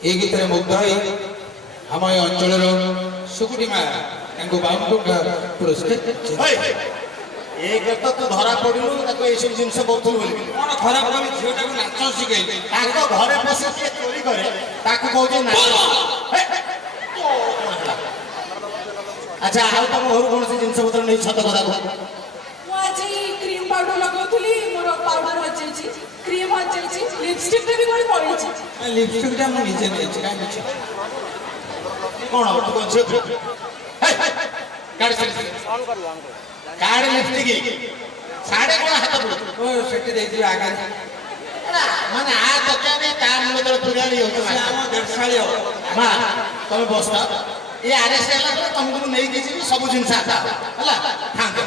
এই গীତରେ ମୁଗ୍ଧ ହୋଇ ଆମ ଏ ଅଞ୍ଚଳର ସୁକୁଟି ମା ତାଙ୍କୁ 52 ଟଙ୍କା ପୁରସ୍କାର। ଏକ ତ ତୁ ଧରା ପଡ଼ିଲୁ ତାକୁ ଏଇସବୁ ଜିନିଷ କରୁଥିଲୁ ବୋଲି। କଣ ଖରାପ କଲି? ଝିଅଟାକୁ ନାଚ ଶିଖେଇଲି। ତାଙ୍କ ଘରେ ବସି କିଏ ଚୋରି କରେ ତାକୁ କହୁଛି ନାଚ। ଆଚ୍ଛା, ଆଉ ତମ ଘରୁ କୌଣସି ଜିନିଷ ପତ୍ର ନେଇ ସତ କଥା କୁହ। ମୁଁ ଆଜି କ୍ରିମ ପାଉଡର ଲଗାଉଥିଲି, ମୋର ପାଉଡର ହଜିଯାଇଛି, କ୍ରିମ ହଜିଯାଇଛି, ଲିପଷ୍ଟିକଟା ବି ମୋର ପଡ଼ିଛି। ଲିପଷ୍ଟିକଟା ମୁଁ ନିଜେ ନେଇଛି। କାହିଁ ମିଛ? କଣ ତୁ କଣ ଝିଅ? କାର୍ଡ ଲିପଷ୍ଟିକ ସାଡେ କଣ ହାତ ପଡୁଛି? ଓ ସେଠି ଦେଇଥିବି ଆଗରେ। ମାନେ ଆ ତକା ନେଇ ତା ମୁଣ୍ଡ ତଳେ ପୁରାଣି ହଉଛି। ସେ ଆମ ଦେଢ଼ଶାଳି ହବ। ମା ତମେ ବସ। ଏ ଆରେଷ୍ଟ ହେଲା ପରେ ତମକୁ ମୁଁ ନେଇକି ଯିବି ସବୁ ଜିନିଷ ଆକା ହେଲା ଥାନ୍ତ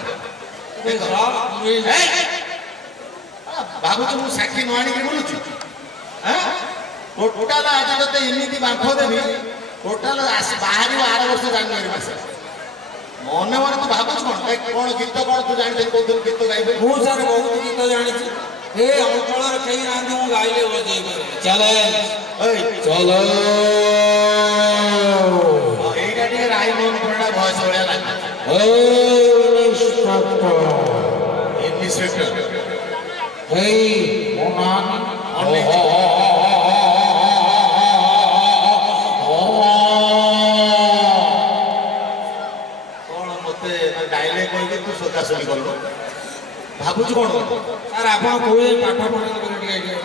ଭାବୁଛୁ ମୁଁ ସାକ୍ଷୀ ନ ଆଣିକି ବୁଲୁଛି ଟୋଟାଲ ଆଜି ତତେ ଏମିତି ବାମ୍ଫ ଦେବି ଟୋଟାଲ ବାହାରିବ ଆର ବର୍ଷ ଜାନୁଆରୀ ମାସ ମନେ ମନେ ତୁ ଭାବୁଛୁ କଣ ଗୀତ କଣ ତୁ ଜାଣିଛୁ କହୁଥିଲୁ ଗୀତ ଗାଇବେ ମୁଁ ସାର୍ ବହୁତ ଗୀତ ଜାଣିଛି ଏ ଅଞ୍ଚଳରେ କେହି ନାହାନ୍ତି ମୁଁ ଗାଇଲେ ବଜେଇ ଚାଲେ চলো এইটা ଟିକେ ରାଇମୋହନ ପରିଡ଼ା ଭଏସ ଭଳିଆ ଲାଗେ ଇନ୍ସ୍ପେକ୍ଟର হেই মোনান କଣ ମତେ ଡାଇଲେକ୍ଟ କହିକି ତୁ ସୋଦାସୋଦି କଲୁ ଭାବୁଛୁ କଣ ସାର୍ ଆପଣ କହୁଛନ୍ତି ପାଠ ପଢ଼ନ୍ତୁ ବୋଲି ଟିକେ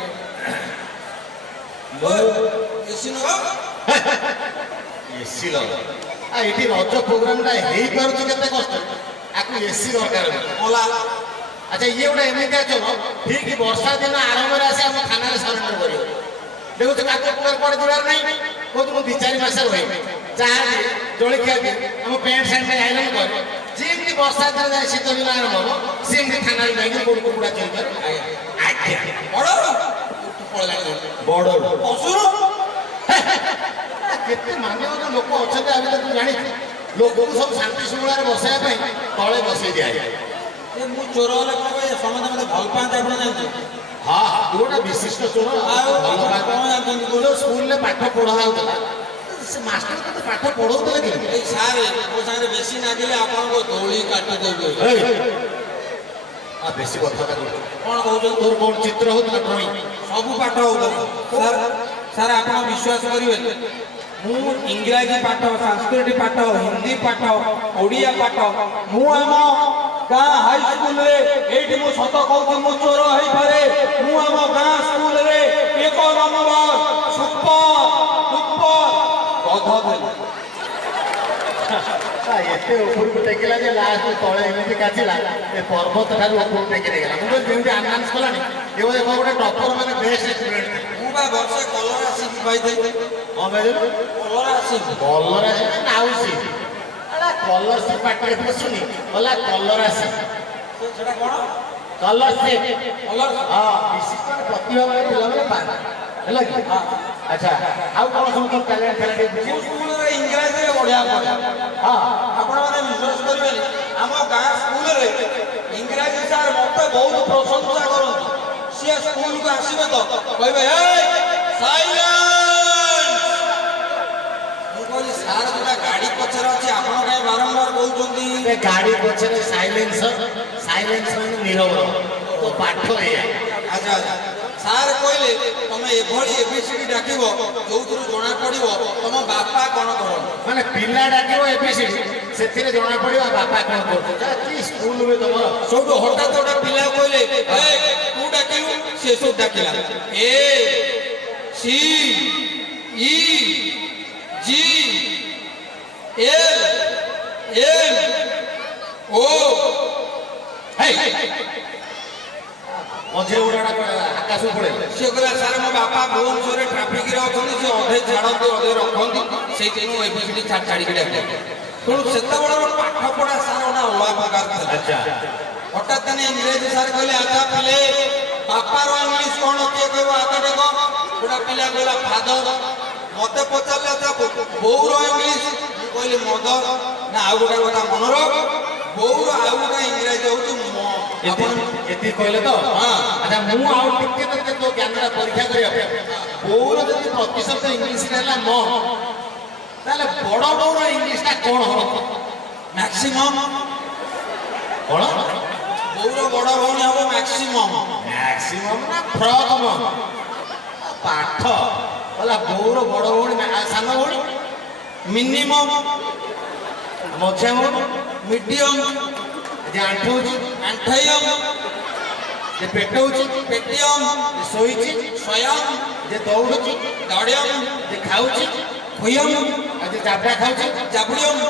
ଏସି ଲଗ ଏଠି ରଜ ପ୍ରୋଗ୍ରାମଟା ହେଇପାରୁଛି କେତେ କଷ୍ଟ ଆକୁ ଏସି ଦରକାର ଆଚ୍ଛା ଇଏ ଗୋଟେ ଏମିତି ଚୋର ଠିକ ବର୍ଷା ଦିନ ଆରମ୍ଭରେ ଆସି ଆମ ଥାନାରେ ସରେଣ୍ଡର କରିବ ଦେଖୁଛୁ କାକୁ କୁଆଡେ ଯିବାର ନାହିଁ କହୁଛୁ ମୁଁ 2-4 ମାସ ରହିବି ଯାହା ଜଳଖିଆ ଦିଏ ଆମ ପ୍ୟାଣ୍ଟ ସାର୍ଟ ଆଇରନ୍ କରେ ଯେମିତି ବର୍ଷା ଦିନ ଯାଏ ଶୀତ ଦିନ ଆରମ୍ଭ ହବ ସେମିତି ଥାନାରେ ଯାଇକି ଗୋଡ଼ କୁକୁଡ଼ା ଚୋରି କରେ ଆଜ୍ଞା ବଡ ଅସୁର କେତେ ମାନ୍ୟବର ଲୋକ ଅଛନ୍ତି ଆମେ ତ ଜାଣିଛୁ ଲୋକଙ୍କୁ ସବୁ ଶାନ୍ତି ଶୃଙ୍ଖଳାରେ ବସାଇବା ପାଇଁ ତଳେ ବସେଇ ଦିଆଯାଏ ମୁଁ ଚୋର ହେଲେ କଣ କହିବେ ସମସ୍ତେ ମତେ ଭଲ ପାଆନ୍ତି ଆପଣ ଜାଣିଛୁ ହଁ ତୁ ଗୋଟେ ବିଶିଷ୍ଟ ଚୋର ଆଉ ଭଲ କଣ ଜାଣିଛନ୍ତି ତୁ ଯୋଉ ସ୍କୁଲରେ ପାଠ ପଢା ହଉଥିଲା ସେ ମାଷ୍ଟର ତତେ ପାଠ ପଢଉଥିଲେ କେମିତି ଏଇ ସାର୍ ମୋ ସାଙ୍ଗରେ ବେଶୀ ନାଗିଲେ ଆପଣଙ୍କ ଦୋଳି କାଟିଦେବେ ବେଶୀ କଥା କହୁଛୁ କଣ କହୁଛନ୍ତି ତୋର କୋଉ ଚିତ୍ର ହଉଥିଲା ଡ୍ରଇଂ ସବୁ ପାଠ ହଉଥିଲା ସାର୍ ସାର୍ ଆପଣ ବିଶ୍ୱାସ କରିବେନି ମୁଁ ଇଂରାଜୀ ପାଠ ସଂସ୍କୃତ ପାଠ ହିନ୍ଦୀ ପାଠ ଓଡ଼ିଆ ପାଠ ମୁଁ ଆମ ଗାଁ ହାଇସ୍କୁଲରେ ଏଇଠି ମୁଁ ସତ କହୁଛି ମୁଁ ଚୋର ହେଇପାରେ ମୁଁ ଆମ ଗାଁ ସ୍କୁଲରେ 1 ନମ୍ବର ସୁପର ଗଧ ଦେଲି ଏତେ ଉପରକୁ ଟେକିଲା ଯେ ଲାଷ୍ଟ ତଳେ ଏମିତି କାଚିଲା ଏ ପର୍ବତ ଠାରୁ ଉପରକୁ ଟେକି ଦେଇଗଲା ମୁଁ କହିଲି ଯେମିତି ଆନାଉନ୍ସ କଲାଣି ଏ ଗୋଟେ ଟପର ମାନେ ବେଷ୍ଟ ଷ୍ଟୁଡେଣ୍ଟ ମୁଁ ବା ବର୍ଷେ କଲରା ଶିଖି ପାଇଥିଲି କଣ କହିଲୁ କଲରା ଶିଖି କଲରା ନାଉସି କଲର ସେ ପାଟିରେ ପଶୁନି ଗଲା କଲରା ସେ ସେଟା କଣ କଲର ସେ କଲର ହଁ ବିଶିଷ୍ଟ ପ୍ରତିଭାବାନ ପିଲାମାନେ ପାଆନ୍ତି ହେଲା କି ଆଚ୍ଛା ଆଉ କଣ ସବୁ ତୋର ଟ୍ୟାଲେଣ୍ଟ ଥିଲା ଟିକେ ମୁଁ ସ୍କୁଲରେ ଇଂରାଜୀରେ ବଢିଆ ପଢେ ହଁ ଆପଣମାନେ ବିଶ୍ୱାସ କରିବେନି ଆମ ଗାଁ ସ୍କୁଲରେ ଇଂରାଜୀ ସାର୍ ମତେ ବହୁତ ପ୍ରଶଂସା କରନ୍ତି ସିଏ ସ୍କୁଲକୁ ଆସିବେ ତ କହିବେ ମୁଁ କହିଲି ସାର୍ ଯୋଉଟା ଗାଡି ପଛରେ ଅଛି ଆପଣ କାହିଁ ବାରମ୍ବାର କହୁଛନ୍ତି ଗାଡି ପଛରେ ସାଇଲେନ୍ସର ମାନେ ନୀରବ ତ ପାଠ ଏଇଆ ଆଚ୍ଛା ଆଚ୍ଛା ସାର୍ କହିଲେ ତମେ ଏଭଳି ଏବିସିଡି ଡାକିବ ଯୋଉଥିରୁ ଜଣା ପଡିବ ତମ ବାପା କଣ କରନ୍ତି ମାନେ ପିଲା ଡାକିବ ଏବିସିଡି ସେଥିରେ ଜଣା ପଡିବ ବାପା କଣ କରୁଛନ୍ତି କି ସ୍କୁଲରେ ତମର ସବୁଠୁ ହଠାତ୍ ଗୋଟେ ପିଲା କହିଲେ ତୁ ଡାକିଲୁ ସେ ସବୁ ଡାକିଲା A C E G L M O ମଝିରେ ଗୋଟେ ଆକାଶକୁ ପଳେଇଲେ ସେ କହିଲା ସାର୍ ମୋ ବାପା ଭୁବନେଶ୍ୱରରେ ଟ୍ରାଫିକରେ ଅଛନ୍ତି ସେ ଅଧେ ଛାଡ଼ନ୍ତି ଅଧେ ରଖନ୍ତି ସେଇଥିପାଇଁ ମୁଁ ଏବିସିଡି ଛାଡ଼ିକି ଡାକିଲି ତେଣୁ ସେତେବେଳେ ପାଠ ପଢା ସାର୍ ଗୋଟେ ଅଲଗା ପ୍ରକାର ଥିଲା ଆଚ୍ଛା ହଠାତ୍ ଦିନେ ଇଂରେଜୀ ସାର୍ କହିଲେ ଆଚ୍ଛା ପିଲେ ବାପାର ଇଂଲିଶ କଣ କିଏ କହିବ ହାତ ଟେକ ଗୋଟେ ପିଲା କହିଲା ଫାଦର ମତେ ପଚାରିଲେ ଆଚ୍ଛା ବୋଉର ଇଂଲିଶ ମୁଁ କହିଲି ମଦର ନା ଆଉ ଗୋଟେ କଥା ମନେ ରଖ ବୋଉର ଆଉ ଗୋଟେ ଇଂରାଜୀ ହଉଛି ଆପଣ ଏତିକି କହିଲେ ତ ଆଚ୍ଛା ମୁଁ ଆଉ ଟିକେ ତତେ ତୋ ଜ୍ଞାନଟା ପରୀକ୍ଷା କରିବା ବୋଉର ଯଦି ପ୍ରତିଶତ ଇଂଲିଶରେ ହେଲା ମ ତାହେଲେ ବଡ ବୋଉର ଇଂଲିଶଟା କଣ ହବ ମ୍ୟାକ୍ସିମମ୍ କଣ ବୋଉର ବଡ ଭଉଣୀ ହବ ମ୍ୟାକ୍ସିମମ୍ ନା ପ୍ରଥମ ପାଠ କହିଲା ବୋଉର ବଡ ଭଉଣୀ ସାନ ଭଉଣୀ ମିନିମମ୍ ମଝିଆ ଭଉଣୀ ମିଡିୟମ୍ ଯେ ଆଣ୍ଠଉଛି ଆଣ୍ଠେୟମ୍ ଯେ ପେଟଉଛି ପେଟିୟମ୍ ଯେ ଶୋଇଛି ସ୍ୱୟଂ ଯେ ଦୌଡୁଛି ଦଡ଼ିୟମ୍ ଯେ ଖାଉଛି ଖୁୟମ୍ ଆଉ ଯେ ଜାବଡ଼ା ଖାଉଛି ଜାବୁଡ଼ିୟମ୍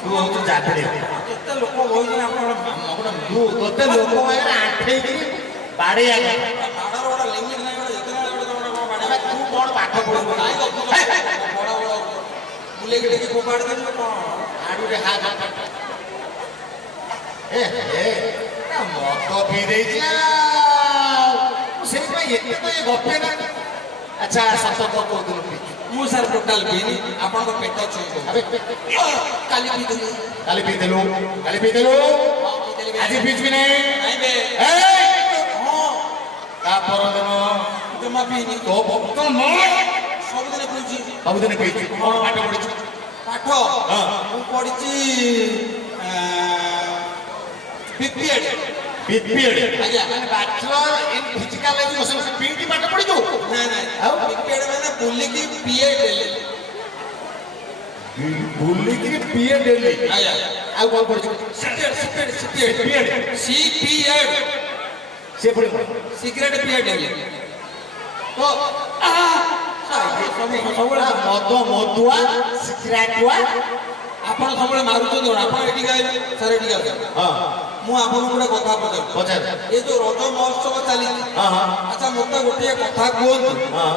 ତୁ ହଉଛୁ ଜାବଡ଼ି କେତେ ଲୋକ କହୁଛନ୍ତି ଆପଣ ତୁ ତୋତେ ଲୋକ ଆଣ୍ଠେଇକିରି ବାଡେଇବା ମାଡ଼ର ଗୋଟେ ଲିମିଟ୍ ନାହିଁ ଗୋଟେ ଯେତେ ତୁ କଣ ପାଠ ପଢୁଛୁ ବଡ଼ ବଡ଼ ବୁଲେଇକି ଟିକେ ଫୋପାଡ଼ି ଦେବି କଣ? ଆଡୁରେ ହାତ ମଦ ପିଇ ଦେଇଛି ସେଇଥିପାଇଁ ଏତେ ତ ଏ ଗପେ ନା। ଆଚ୍ଛା ସତର୍କ କୋଉଦିନ ପିଇଛୁ? ମୁଁ ସାର୍ ଟୋଟାଲ ପିଇନି, ଆପଣଙ୍କ ପେଟ ଛୁଇଁ ଆବେ କାଲି ପିଇଥିଲି। କାଲି ପିଇଦେଲୁ ଆଜି ପିଇଛୁ କି ନାହିଁ? ନାଇଁ ବେ, ହଁ ତା ପରଦିନ ଜମା ପିଇନି। ତୋ ସବୁଦିନ ପିଉଛି। ସବୁଦିନ ପିଇଛୁ। କଣ ପାଠ ପଢିଛୁ? ପାଠ ହଁ। ମୁଁ ପଢିଛି BPEd। ଆଜ୍ଞା। ମାନେ bachelor in physical education PET ପାଠ ପଢିଛୁ? ନାଇଁ ନାଇଁ, ଆଉ? BPEd ମାନେ ବୁଲିକି ପିଏ ଡେଲି। ବୁଲିକିରି ପିଏ ଡେଲି। ଆଜ୍ଞା। ଆଉ କଣ ପଢିଛୁ? CPEd ସେ ପୁଣି କଣ? ସିଗାରେଟ ପିଏ ଡେଲି। ତ ସବୁବେଳେ ମଦ ମଦୁଆ ସିଗାରେଟୁଆ। ଆପଣ ସବୁବେଳେ ମାରୁଛନ୍ତି କଣ? ଆପଣ ଏଠିକି ଆଇଲେ, ସାର୍ ଏଠିକି ଆସନ୍ତୁ। ହଁ ମୁଁ ଆପଣଙ୍କୁ ଗୋଟେ କଥା ପଚାରୁଛି। ପଚାର। ଏ ଯୋଉ ରଜ ମହୋତ୍ସବ ଚାଲିଛି, ହଁ ହଁ ଆଚ୍ଛା ମତେ ଗୋଟିଏ କଥା କୁହନ୍ତୁ, ହଁ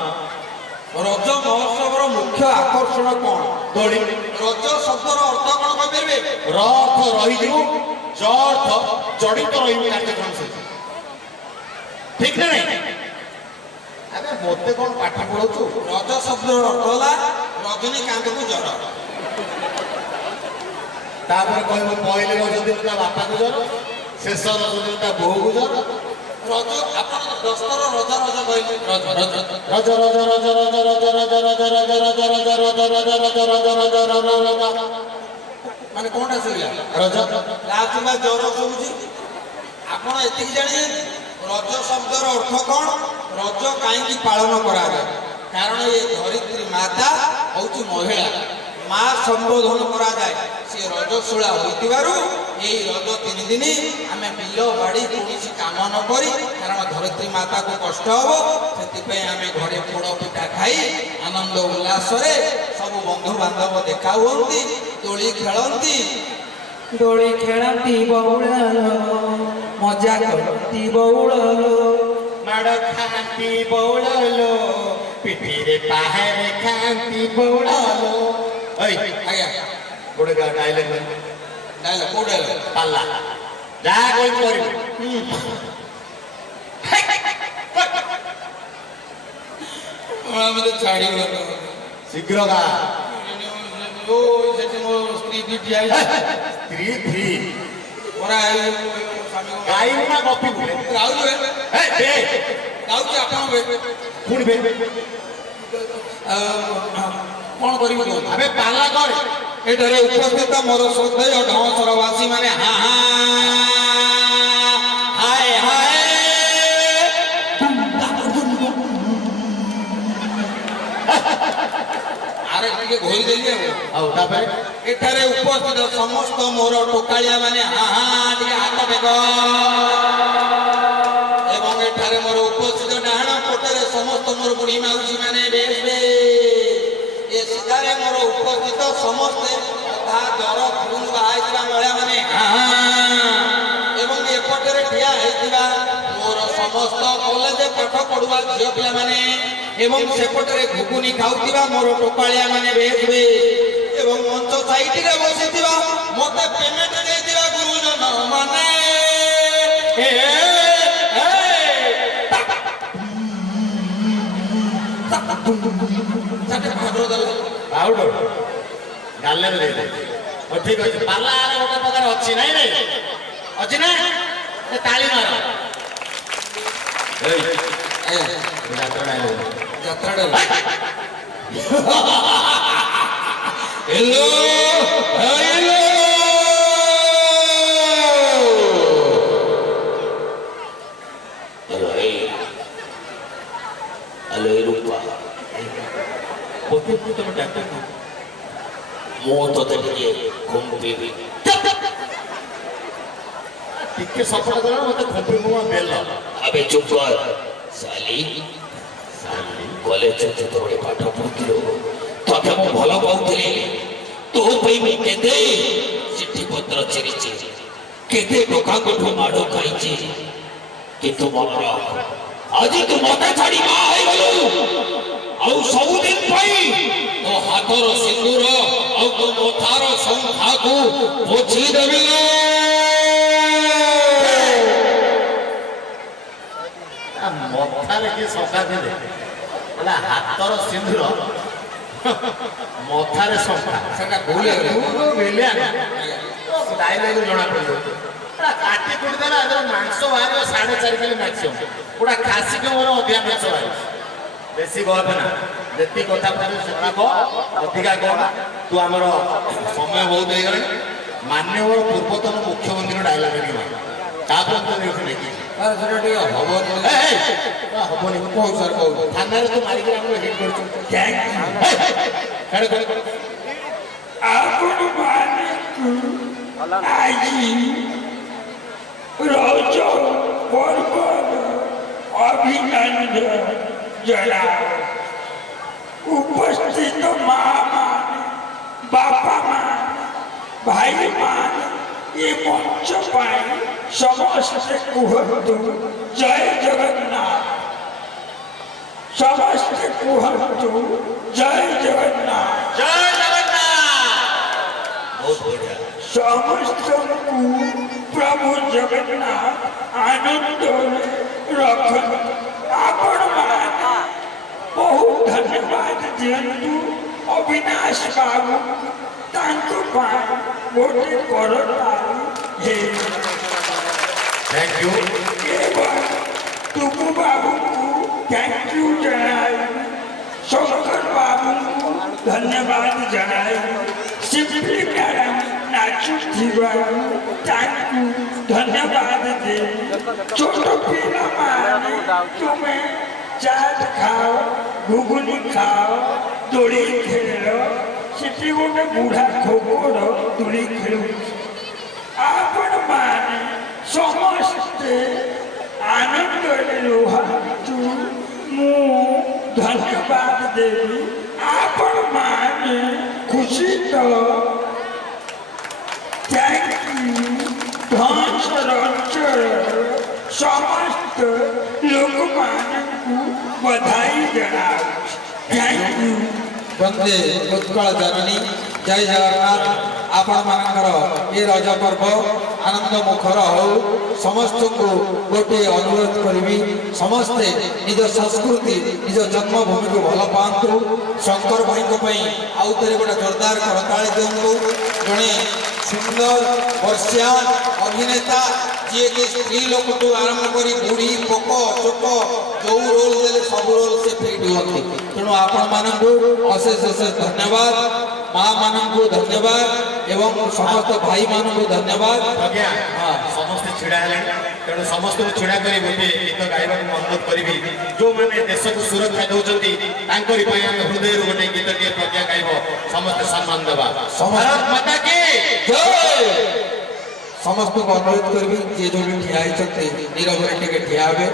ରଜ ମହୋତ୍ସବର ମୁଖ୍ୟ ଆକର୍ଷଣ କଣ? ଦୋଳି। ରଜ ଶବ୍ଦର ଅର୍ଥ କଣ କହିପାରିବେ? ର ଅର୍ଥ ରହିଯିବୁ, ଜ ଅର୍ଥ ଜଡ଼ିତ ରହିବୁ କାର୍ଯ୍ୟକ୍ରମ ସହିତ। ଠିକ ନା ନାଇଁ? ଆରେ ମତେ କଣ ପାଠ ପଢଉଛୁ? ରଜ ଶବ୍ଦର ଅର୍ଥ ହେଲା ରଜନୀକାନ୍ତକୁ ଜର। ତାପରେ କହିବୁ ପହିଲି ରଜ ଦିନ ତା ବାପାକୁ ଜର, ଶେଷ ରଜ ଦିନ ତା ବୋଉକୁ ଜର। ରଜ ଆପଣ ଦଶର ରଜ ରଜ କହିଲେ ରଜ ରଜ ରଜ ରଜ ରଜ ରଜ ରଜ ରଜ ରଜ ରଜ ରଜ ରଜ ରଜ ରଜ ରଜ ରଜ ରଜ ରଜ ମାନେ କଣଟା ଶୁଣିଲା? ରଜ ଲାଷ୍ଟ ବା ଜର ଶୁଭୁଛି। ଆପଣ ଏତିକି ଜାଣିଛନ୍ତି ରଜ ଶବ୍ଦର ଅର୍ଥ କଣ? ରଜ କାହିଁକି ପାଳନ କରାଯାଏ? କାରଣ ଏ ଧରିତ୍ରୀ ମାତା ହଉଛି ମହିଳା, ମା ସମ୍ବୋଧନ କରାଯାଏ। ସେ ରଜଶୂଳା ହୋଇଥିବାରୁ ଏଇ ରଜ 3 ଦିନ ଆମେ ବିଲ ବାଡ଼ି କୌଣସି କାମ ନ କରି, କାରଣ ଧରିତ୍ରୀ ମାତାକୁ କଷ୍ଟ ହବ, ସେଥିପାଇଁ ଆମେ ଘରେ ପୋଡ଼ ପିଠା ଖାଇ ଆନନ୍ଦ ଉଲ୍ଲାସରେ ସବୁ ବନ୍ଧୁବାନ୍ଧବ ଦେଖା ହୁଅନ୍ତି, ଦୋଳି ଖେଳନ୍ତି। ଦୋଳି ଖେଳନ୍ତି ବଉଳ ମଜା କରନ୍ତି ବଉଳ ମାଡ଼ ଖାଆନ୍ତି ବଉଳଲୋ, ପିଠିରେ ପାହାରେ ଖାଆନ୍ତି ବଉଳଲୋ। ଓଇ ଆଜ୍ଞା ଗୋଟେ ଡାଇଲଗ ଡାଇଲଗ କୋଉ ଡାଇଲଗ? ପାଲା ଯାହା କହିବୁ କରିବୁ। ମତେ ଛାଡ଼ିଗଲା। ଶୀଘ୍ର ଗା। ସେଠି ମୋ ସ୍ତ୍ରୀ ବି ଠିଆ ହେଇଛି। ସ୍ତ୍ରୀ ଫ୍ରି ପରା ଗାଇବୁ ନା ଗପିବୁ? ଗାଉଛି ଗାଉଛି ଆପଣ ପୁଣି ବେ କଣ କରିବୁ କୁହନ୍ତୁ? ଆବେ ପାଲା କରେ। ଏଠାରେ ଉପସ୍ଥିତ ମୋର ଶ୍ରଦ୍ଧେୟ ଢମସରବାସୀ ମାନେ ହାଁ ହାଏ ହାଏ ଆରେ ଟିକେ ଘୋରି ଦେଲି ଆଉ ତାପରେ ଏଠାରେ ଉପସ୍ଥିତ ସମସ୍ତ ମୋର ଟୋକାଳିଆ ମାନେ ହାଁ ଟିକେ ହାତ ଦେଖ। ଏବଂ ଏଠାରେ ମୋର ଉପସ୍ଥିତ ଡାହାଣ ପଟରେ ସମସ୍ତ ମୋର ବୁଢ଼ୀ ମାଉସୀ ମାନେ ବେଶ ବେଶ। ଏ ସିଧାରେ ମୋର ଉପସ୍ଥିତ ସମସ୍ତେ ଅଧା ଜର ଫୁଲ ବାହାଇଥିବା ମହିଳା ମାନେ ଏବଂ ଏପଟରେ ଠିଆ ହେଇଥିବା ମୋର ସମସ୍ତ କଲେଜ ପାଠ ପଢୁଆ ଝିଅ ପିଲାମାନେ ଏବଂ ସେପଟରେ ଘୁଗୁନି ଖାଉଥିବା ମୋର ଟୋକାଳିଆ ମାନେ ବେଶ ବେଶ ଏବଂ ମଞ୍ଚ ସାଇଡରେ ବସିଥିବା ମତେ ପେମେଣ୍ଟ ଦେଇଥିବା ଗୁରୁଜନ ମାନେ ପାଉଡର ଗାଲେରେ ଦେଇଦେ। ହଉ ଠିକ ଅଛି। ପାଲା ଆର ଗୋଟେ ପ୍ରକାର ଅଛି ନାଇଁ ନାଇଁ ଅଛି ନା? ତାଳି ମାର। ଯାତ୍ରାଟା ହେଲୋ ହେଲୋ ହ୍ୟାଲୋ ରୂପା, ତମେ ଡାକ୍ତର ମୁଁ ତତେ ଟିକେ ଖୁମ୍ପିବି। ଟିକେ ସପୋର୍ଟ କର ମତେ ଖୁମ୍ପି ମୁଆ ବେଲ। ଆବେ ଚୁପ କର ସାଲି। କଲେଜ ଯେତେବେଳେ ପାଠ ପଢୁଥିଲୁ ତତେ ମୁଁ ଭଲ ପାଉଥିଲି। ତୋ ପାଇଁ ମୁଁ କେତେ ଚିଠି ପତ୍ର ଚିରିଛି, କେତେ ଟୋକାଙ୍କଠୁ ମାଡ଼ ଖାଇଛି, କିନ୍ତୁ ମନେ ରଖ ଆଜି ତୁ ମତେ ଛାଡି ବାହା ହେଇଗଲୁ। ଆଉ ସବୁଦିନ ପାଇଁ ତୋ ହାତର ସିନ୍ଦୁର ତୁ ମଥାର ସଂଖ୍ୟାକୁ ପୋଛିଦେବି ମଥାରେ କିଏ ଶଙ୍ଖା ଦେଲେ ହେଲା ହାତର ସିନ୍ଦୁର ମଥାରେ ଶଙ୍ଖା ସେଟା ଭୁଲ ହେଇଗଲା। ଡାଇଲଗ ଜଣା ପଡିବ କାଟି କୁଟି ଦେଲା ମାଂସ ବାହାରିବ 4.5 କିଲୋ ମ୍ୟାକ୍ସିମମ୍ ପୁରା ଖାସି ମୋର ଅଧିକା ମାଂସ ବାହାରିବ ବେଶୀ ଗପ ନା ଯେତିକି କଥା କହିଲୁ ସେତିକି କହ ଅଧିକା କହ ତୁ ଆମର ସମୟ ବହୁତ ହେଇଗଲାଣି ମାନ୍ୟବର ପୂର୍ବତନ ମୁଖ୍ୟମନ୍ତ୍ରୀର ଡାଇଲଗ ତାପରେ ତ ଦେଖୁ ନେଇକି ସାର୍ ସେଟା ଟିକେ ହବନି। ହବନି କହୁ ସାର୍ କହୁ। ଥାନାରେ ତ ମାରିକି ଆମର ହିଟ୍ କରୁଛୁ ଆପଣମାନଙ୍କୁ ଆଜି ରଜ ପର୍ବର ଅଭିନନ୍ଦନ ଜଣାଉ। ଉପସ୍ଥିତ ମା ମାନେ, ବାପା ମାନେ, ଭାଇ ମାନେ ଏ ମଞ୍ଚ ପାଇଁ ସମସ୍ତେ କୁହନ୍ତୁ ଜୟ ଜଗନ୍ନାଥ। ସମସ୍ତେ କୁହନ୍ତୁ ଜୟ ଜଗନ୍ନାଥ। ଜୟ ଜଗନ୍ନାଥ ବହୁତ ବଢିଆ ସମସ୍ତଙ୍କୁ ପ୍ରଭୁ ଜଗନ୍ନାଥ ଆନନ୍ଦରେ ରଖନ୍ତୁ। ଆପଣମାନେ ବହୁତ ଧନ୍ୟବାଦ ଦିଅନ୍ତୁ ଅବିନାଶ ବାବୁ ତାଙ୍କ ପାଇଁ ଗୋଟେ କରତାଳି ହେଇଛି। थैंक यू ଏବଂ ଟୁକୁ ବାବୁଙ୍କୁ ଥ୍ୟାଙ୍କ ୟୁ ଜଣାଇବି। ଶଙ୍କର ବାବୁଙ୍କୁ ଧନ୍ୟବାଦ ଜଣାଇବି। ସିମ୍ପଲି ମ୍ୟାଡ଼ାମ ନାଚୁଥିବାରୁ ତାଙ୍କୁ ଧନ୍ୟବାଦ ଦେବି। ଛୋଟ ପିଲାମାନେ ତୁମେ ଚାଟ ଖାଅ, ଘୁଗୁନି ଖାଅ, ଦୋଳି ଖେଳ। ସେଠି ଗୋଟେ ବୁଢ଼ା ଖୋଖର ଦୋଳି ଖେଳୁଛି। ଆପଣମାନେ ସମସ୍ତେ ଆନନ୍ଦରେ ରୁହନ୍ତୁ। ମୁଁ ଧନ୍ୟବାଦ ଦେବି। ଆପଣମାନେ ଖୁସି ତ ଥ୍ୟାଙ୍କ ୟୁ। ଧନସର ଅଞ୍ଚଳର ସମସ୍ତ ଲୋକମାନଙ୍କୁ ବଧାଇ ଜଣାଉଛି। Thank you. ବନ୍ଦେ ଉତ୍କଳ ଜନନୀ ଜୟ ଜଗନ୍ନାଥ। ଆପଣମାନଙ୍କର ଏ ରଜ ପର୍ବ ଆନନ୍ଦ ମୁଖର ହଉ। ସମସ୍ତଙ୍କୁ ଗୋଟିଏ ଅନୁରୋଧ କରିବି, ସମସ୍ତେ ନିଜ ସଂସ୍କୃତି ନିଜ ଜନ୍ମଭୂମିକୁ ଭଲ ପାଆନ୍ତୁ। ଶଙ୍କର ଭାଇଙ୍କ ପାଇଁ ଆଉ ଥରେ ଗୋଟେ ଜୋରଦାର କରତାଳି ଦିଅନ୍ତୁ। ଜଣେ ସୁନ୍ଦର ବର୍ଷିଆ ଅଭିନେତା ଯିଏକି ସ୍ତ୍ରୀ ଲୋକଠୁ ଆରମ୍ଭ କରି ବୁଢ଼ୀ ପୋକ ଚୋକ ଯୋଉ ରୋଲ ଦେଲେ ସବୁ ରୋଲ ସେ ଫିଟ୍ ହୁଅନ୍ତି। ତେଣୁ ଆପଣମାନଙ୍କୁ ଅଶେଷ ଅଶେଷ ଧନ୍ୟବାଦ, ମା ମାନଙ୍କୁ ଧନ୍ୟବାଦ ଏବଂ ସମସ୍ତ ଭାଇମାନଙ୍କୁ ଧନ୍ୟବାଦ। ଆଜ୍ଞା ସମସ୍ତେ ଛିଡ଼ା ହେଲେଣି ତେଣୁ ସମସ୍ତଙ୍କୁ ଛିଡ଼ା କରି ଗୋଟିଏ ଗୀତ ଗାଇବାକୁ ଅନୁରୋଧ କରିବି। ଯେଉଁମାନେ ଦେଶକୁ ସୁରକ୍ଷା ଦେଉଛନ୍ତି ତାଙ୍କରି ପାଇଁ ଆମେ ହୃଦୟରୁ ଗୋଟିଏ ଗୀତଟିଏ ପ୍ରଜ୍ଞା ଗାଇବ। ସମସ୍ତେ ସମ୍ମାନ ଦେବା। ଭାରତ ମାତା କି ଜୟ। ସମସ୍ତଙ୍କୁ ଅନୁରୋଧ କରିବି ଯିଏ ଯୋଉଠି ଠିଆ ହେଇଛନ୍ତି ନିରବରେ ଟିକେ ଠିଆ ହେବେ।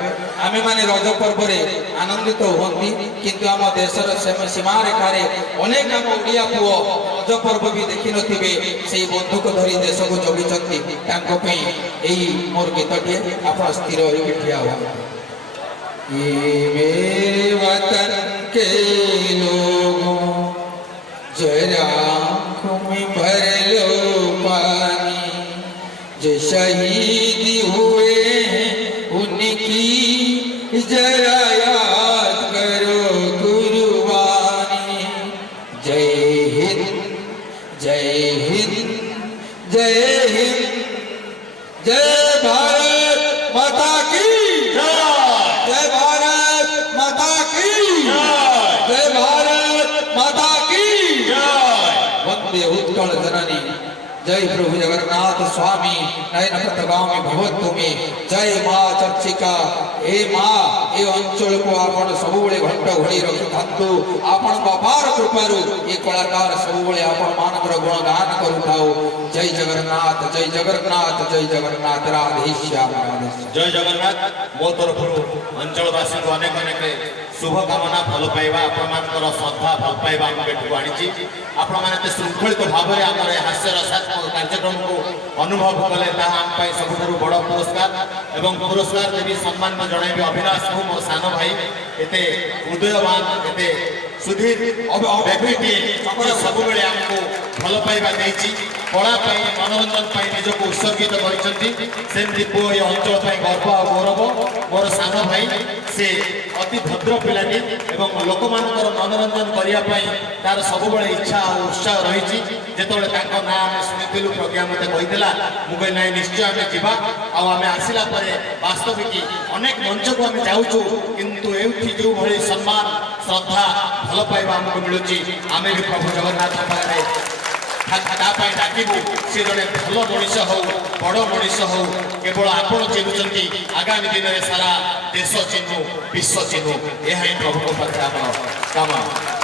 ଆମେମାନେ ରଜ ପର୍ବରେ ଆନନ୍ଦିତ ହୁଅନ୍ତି, କିନ୍ତୁ ଆମ ଦେଶର ସୀମାରେଖାରେ ଅନେକ ଆମ ଓଡ଼ିଆ ପୁଅ ରଜ ପର୍ବ ବି ଦେଖିନଥିବେ, ସେଇ ବନ୍ଧୁକ ଧରି ଦେଶକୁ ଜଗିଛନ୍ତି। ତାଙ୍କ ପାଇଁ ଏଇ ମୋର ଗୀତଟିଏ, ଆପଣ ସ୍ଥିର ହୋଇକି ଠିଆ ହୁଅନ୍ତୁ। ये मेरे वतन के लोगों जरा आँखों में भर लो पानी। जो शहीद हुए हैं उनकी जरा याद करो कुर्बानी। जय हिंद जय हिंद जय हिंद। जय भारत माता की जय भारत माता की जय भारत माता की वंदे उत्कल जननी। जय प्रभु जगन्नाथ स्वामी नयन पथगामी भवतुमी। जय माँ चर्चिका। ए माँ ए अंचल को आपण सबुबले घंट घड़ी रखिथांतु। आपण अपार कृपारु ए कलाकार सबुबले आपण मानकर गुणगान करुथाओ। जय जगन्नाथ जय जगन्नाथ जय जगन्नाथ। राधे श्याम राधे श्याम। जय जगन्नाथ। मो तरफରୁ ଅଞ୍ଚଳବାସୀ को अनेक अनेक शुभकामना भल पाइबा ଆପଣମାନଙ୍କର ଶ୍ରଦ୍ଧା ଭଲ ପାଇବା ଆମ ଏଠକୁ ଆଣିଛି। ଆପଣମାନେ ଏତେ ଶୃଙ୍ଖଳିତ ଭାବରେ ଆମର ଏ ହାସ୍ୟ ରସାତ୍ମକ କାର୍ଯ୍ୟକ୍ରମକୁ ଅନୁଭବ କଲେ ତାହା ଆମ ପାଇଁ ସବୁଠାରୁ ବଡ଼ ପୁରସ୍କାର। ଏବଂ ପୁରସ୍କାର ଦେବି ସମ୍ମାନ ଜଣାଇବି ଅଭିନାଶଙ୍କୁ, ମୋ ସାନ ଭାଇ ଏତେ ହୃଦୟବାନ ଏତେ ସୁଧୀର ବ୍ୟକ୍ତିଟିଏ ଯେ ସବୁବେଳେ ଆମକୁ ଭଲ ପାଇବା ଦେଇଛି କଳା ପାଇଁ ମନୋରଞ୍ଜନ ପାଇଁ ନିଜକୁ ଉତ୍ସର୍ଗିତ କରିଛନ୍ତି ସେମିତି ପୁଅ ଏ ଅଞ୍ଚଳ ପାଇଁ ଗର୍ବ ଆଉ ଗୌରବ ମୋର ସାନ ଭାଇ ସେ ଅତି ଭଦ୍ର ପିଲାଟି ଏବଂ ଲୋକମାନଙ୍କର ମନୋରଞ୍ଜନ କରିବା ପାଇଁ ତାର ସବୁବେଳେ ଇଚ୍ଛା ଆଉ ଉତ୍ସାହ ରହିଛି ଯେତେବେଳେ ତାଙ୍କ ନାଁ ଆମେ ଶୁଣିଥିଲୁ ପ୍ରଜ୍ଞା ମୋତେ କହିଥିଲା ମୁଁ କହିଲି ନାଇଁ ନିଶ୍ଚୟ ଆମେ ଯିବା ଆଉ ଆମେ ଆସିଲା ପରେ ବାସ୍ତବିକ ଅନେକ ମଞ୍ଚକୁ ଆମେ ଯାଉଛୁ କିନ୍ତୁ ଏଇଠି ଯେଉଁଭଳି ସମ୍ମାନ ଶ୍ରଦ୍ଧା ଭଲ ପାଇବା ଆମକୁ ମିଳୁଛି ଆମେ ବି ପ୍ରଭୁ ଜଗନ୍ନାଥ ପାଖରେ ତା ପାଇଁ ଡାକିବୁ ସେ ଜଣେ ଭଲ ମଣିଷ ହଉ ବଡ଼ ମଣିଷ ହଉ କେବଳ ଆପଣ ଚିହ୍ନୁଛନ୍ତି ଆଗାମୀ ଦିନରେ ସାରା ଦେଶ ଚିହ୍ନୁ ବିଶ୍ୱ ଚିହ୍ନୁ ଏହା ହିଁ ପ୍ରଭୁଙ୍କ ପାଖରେ ଆମର କାମ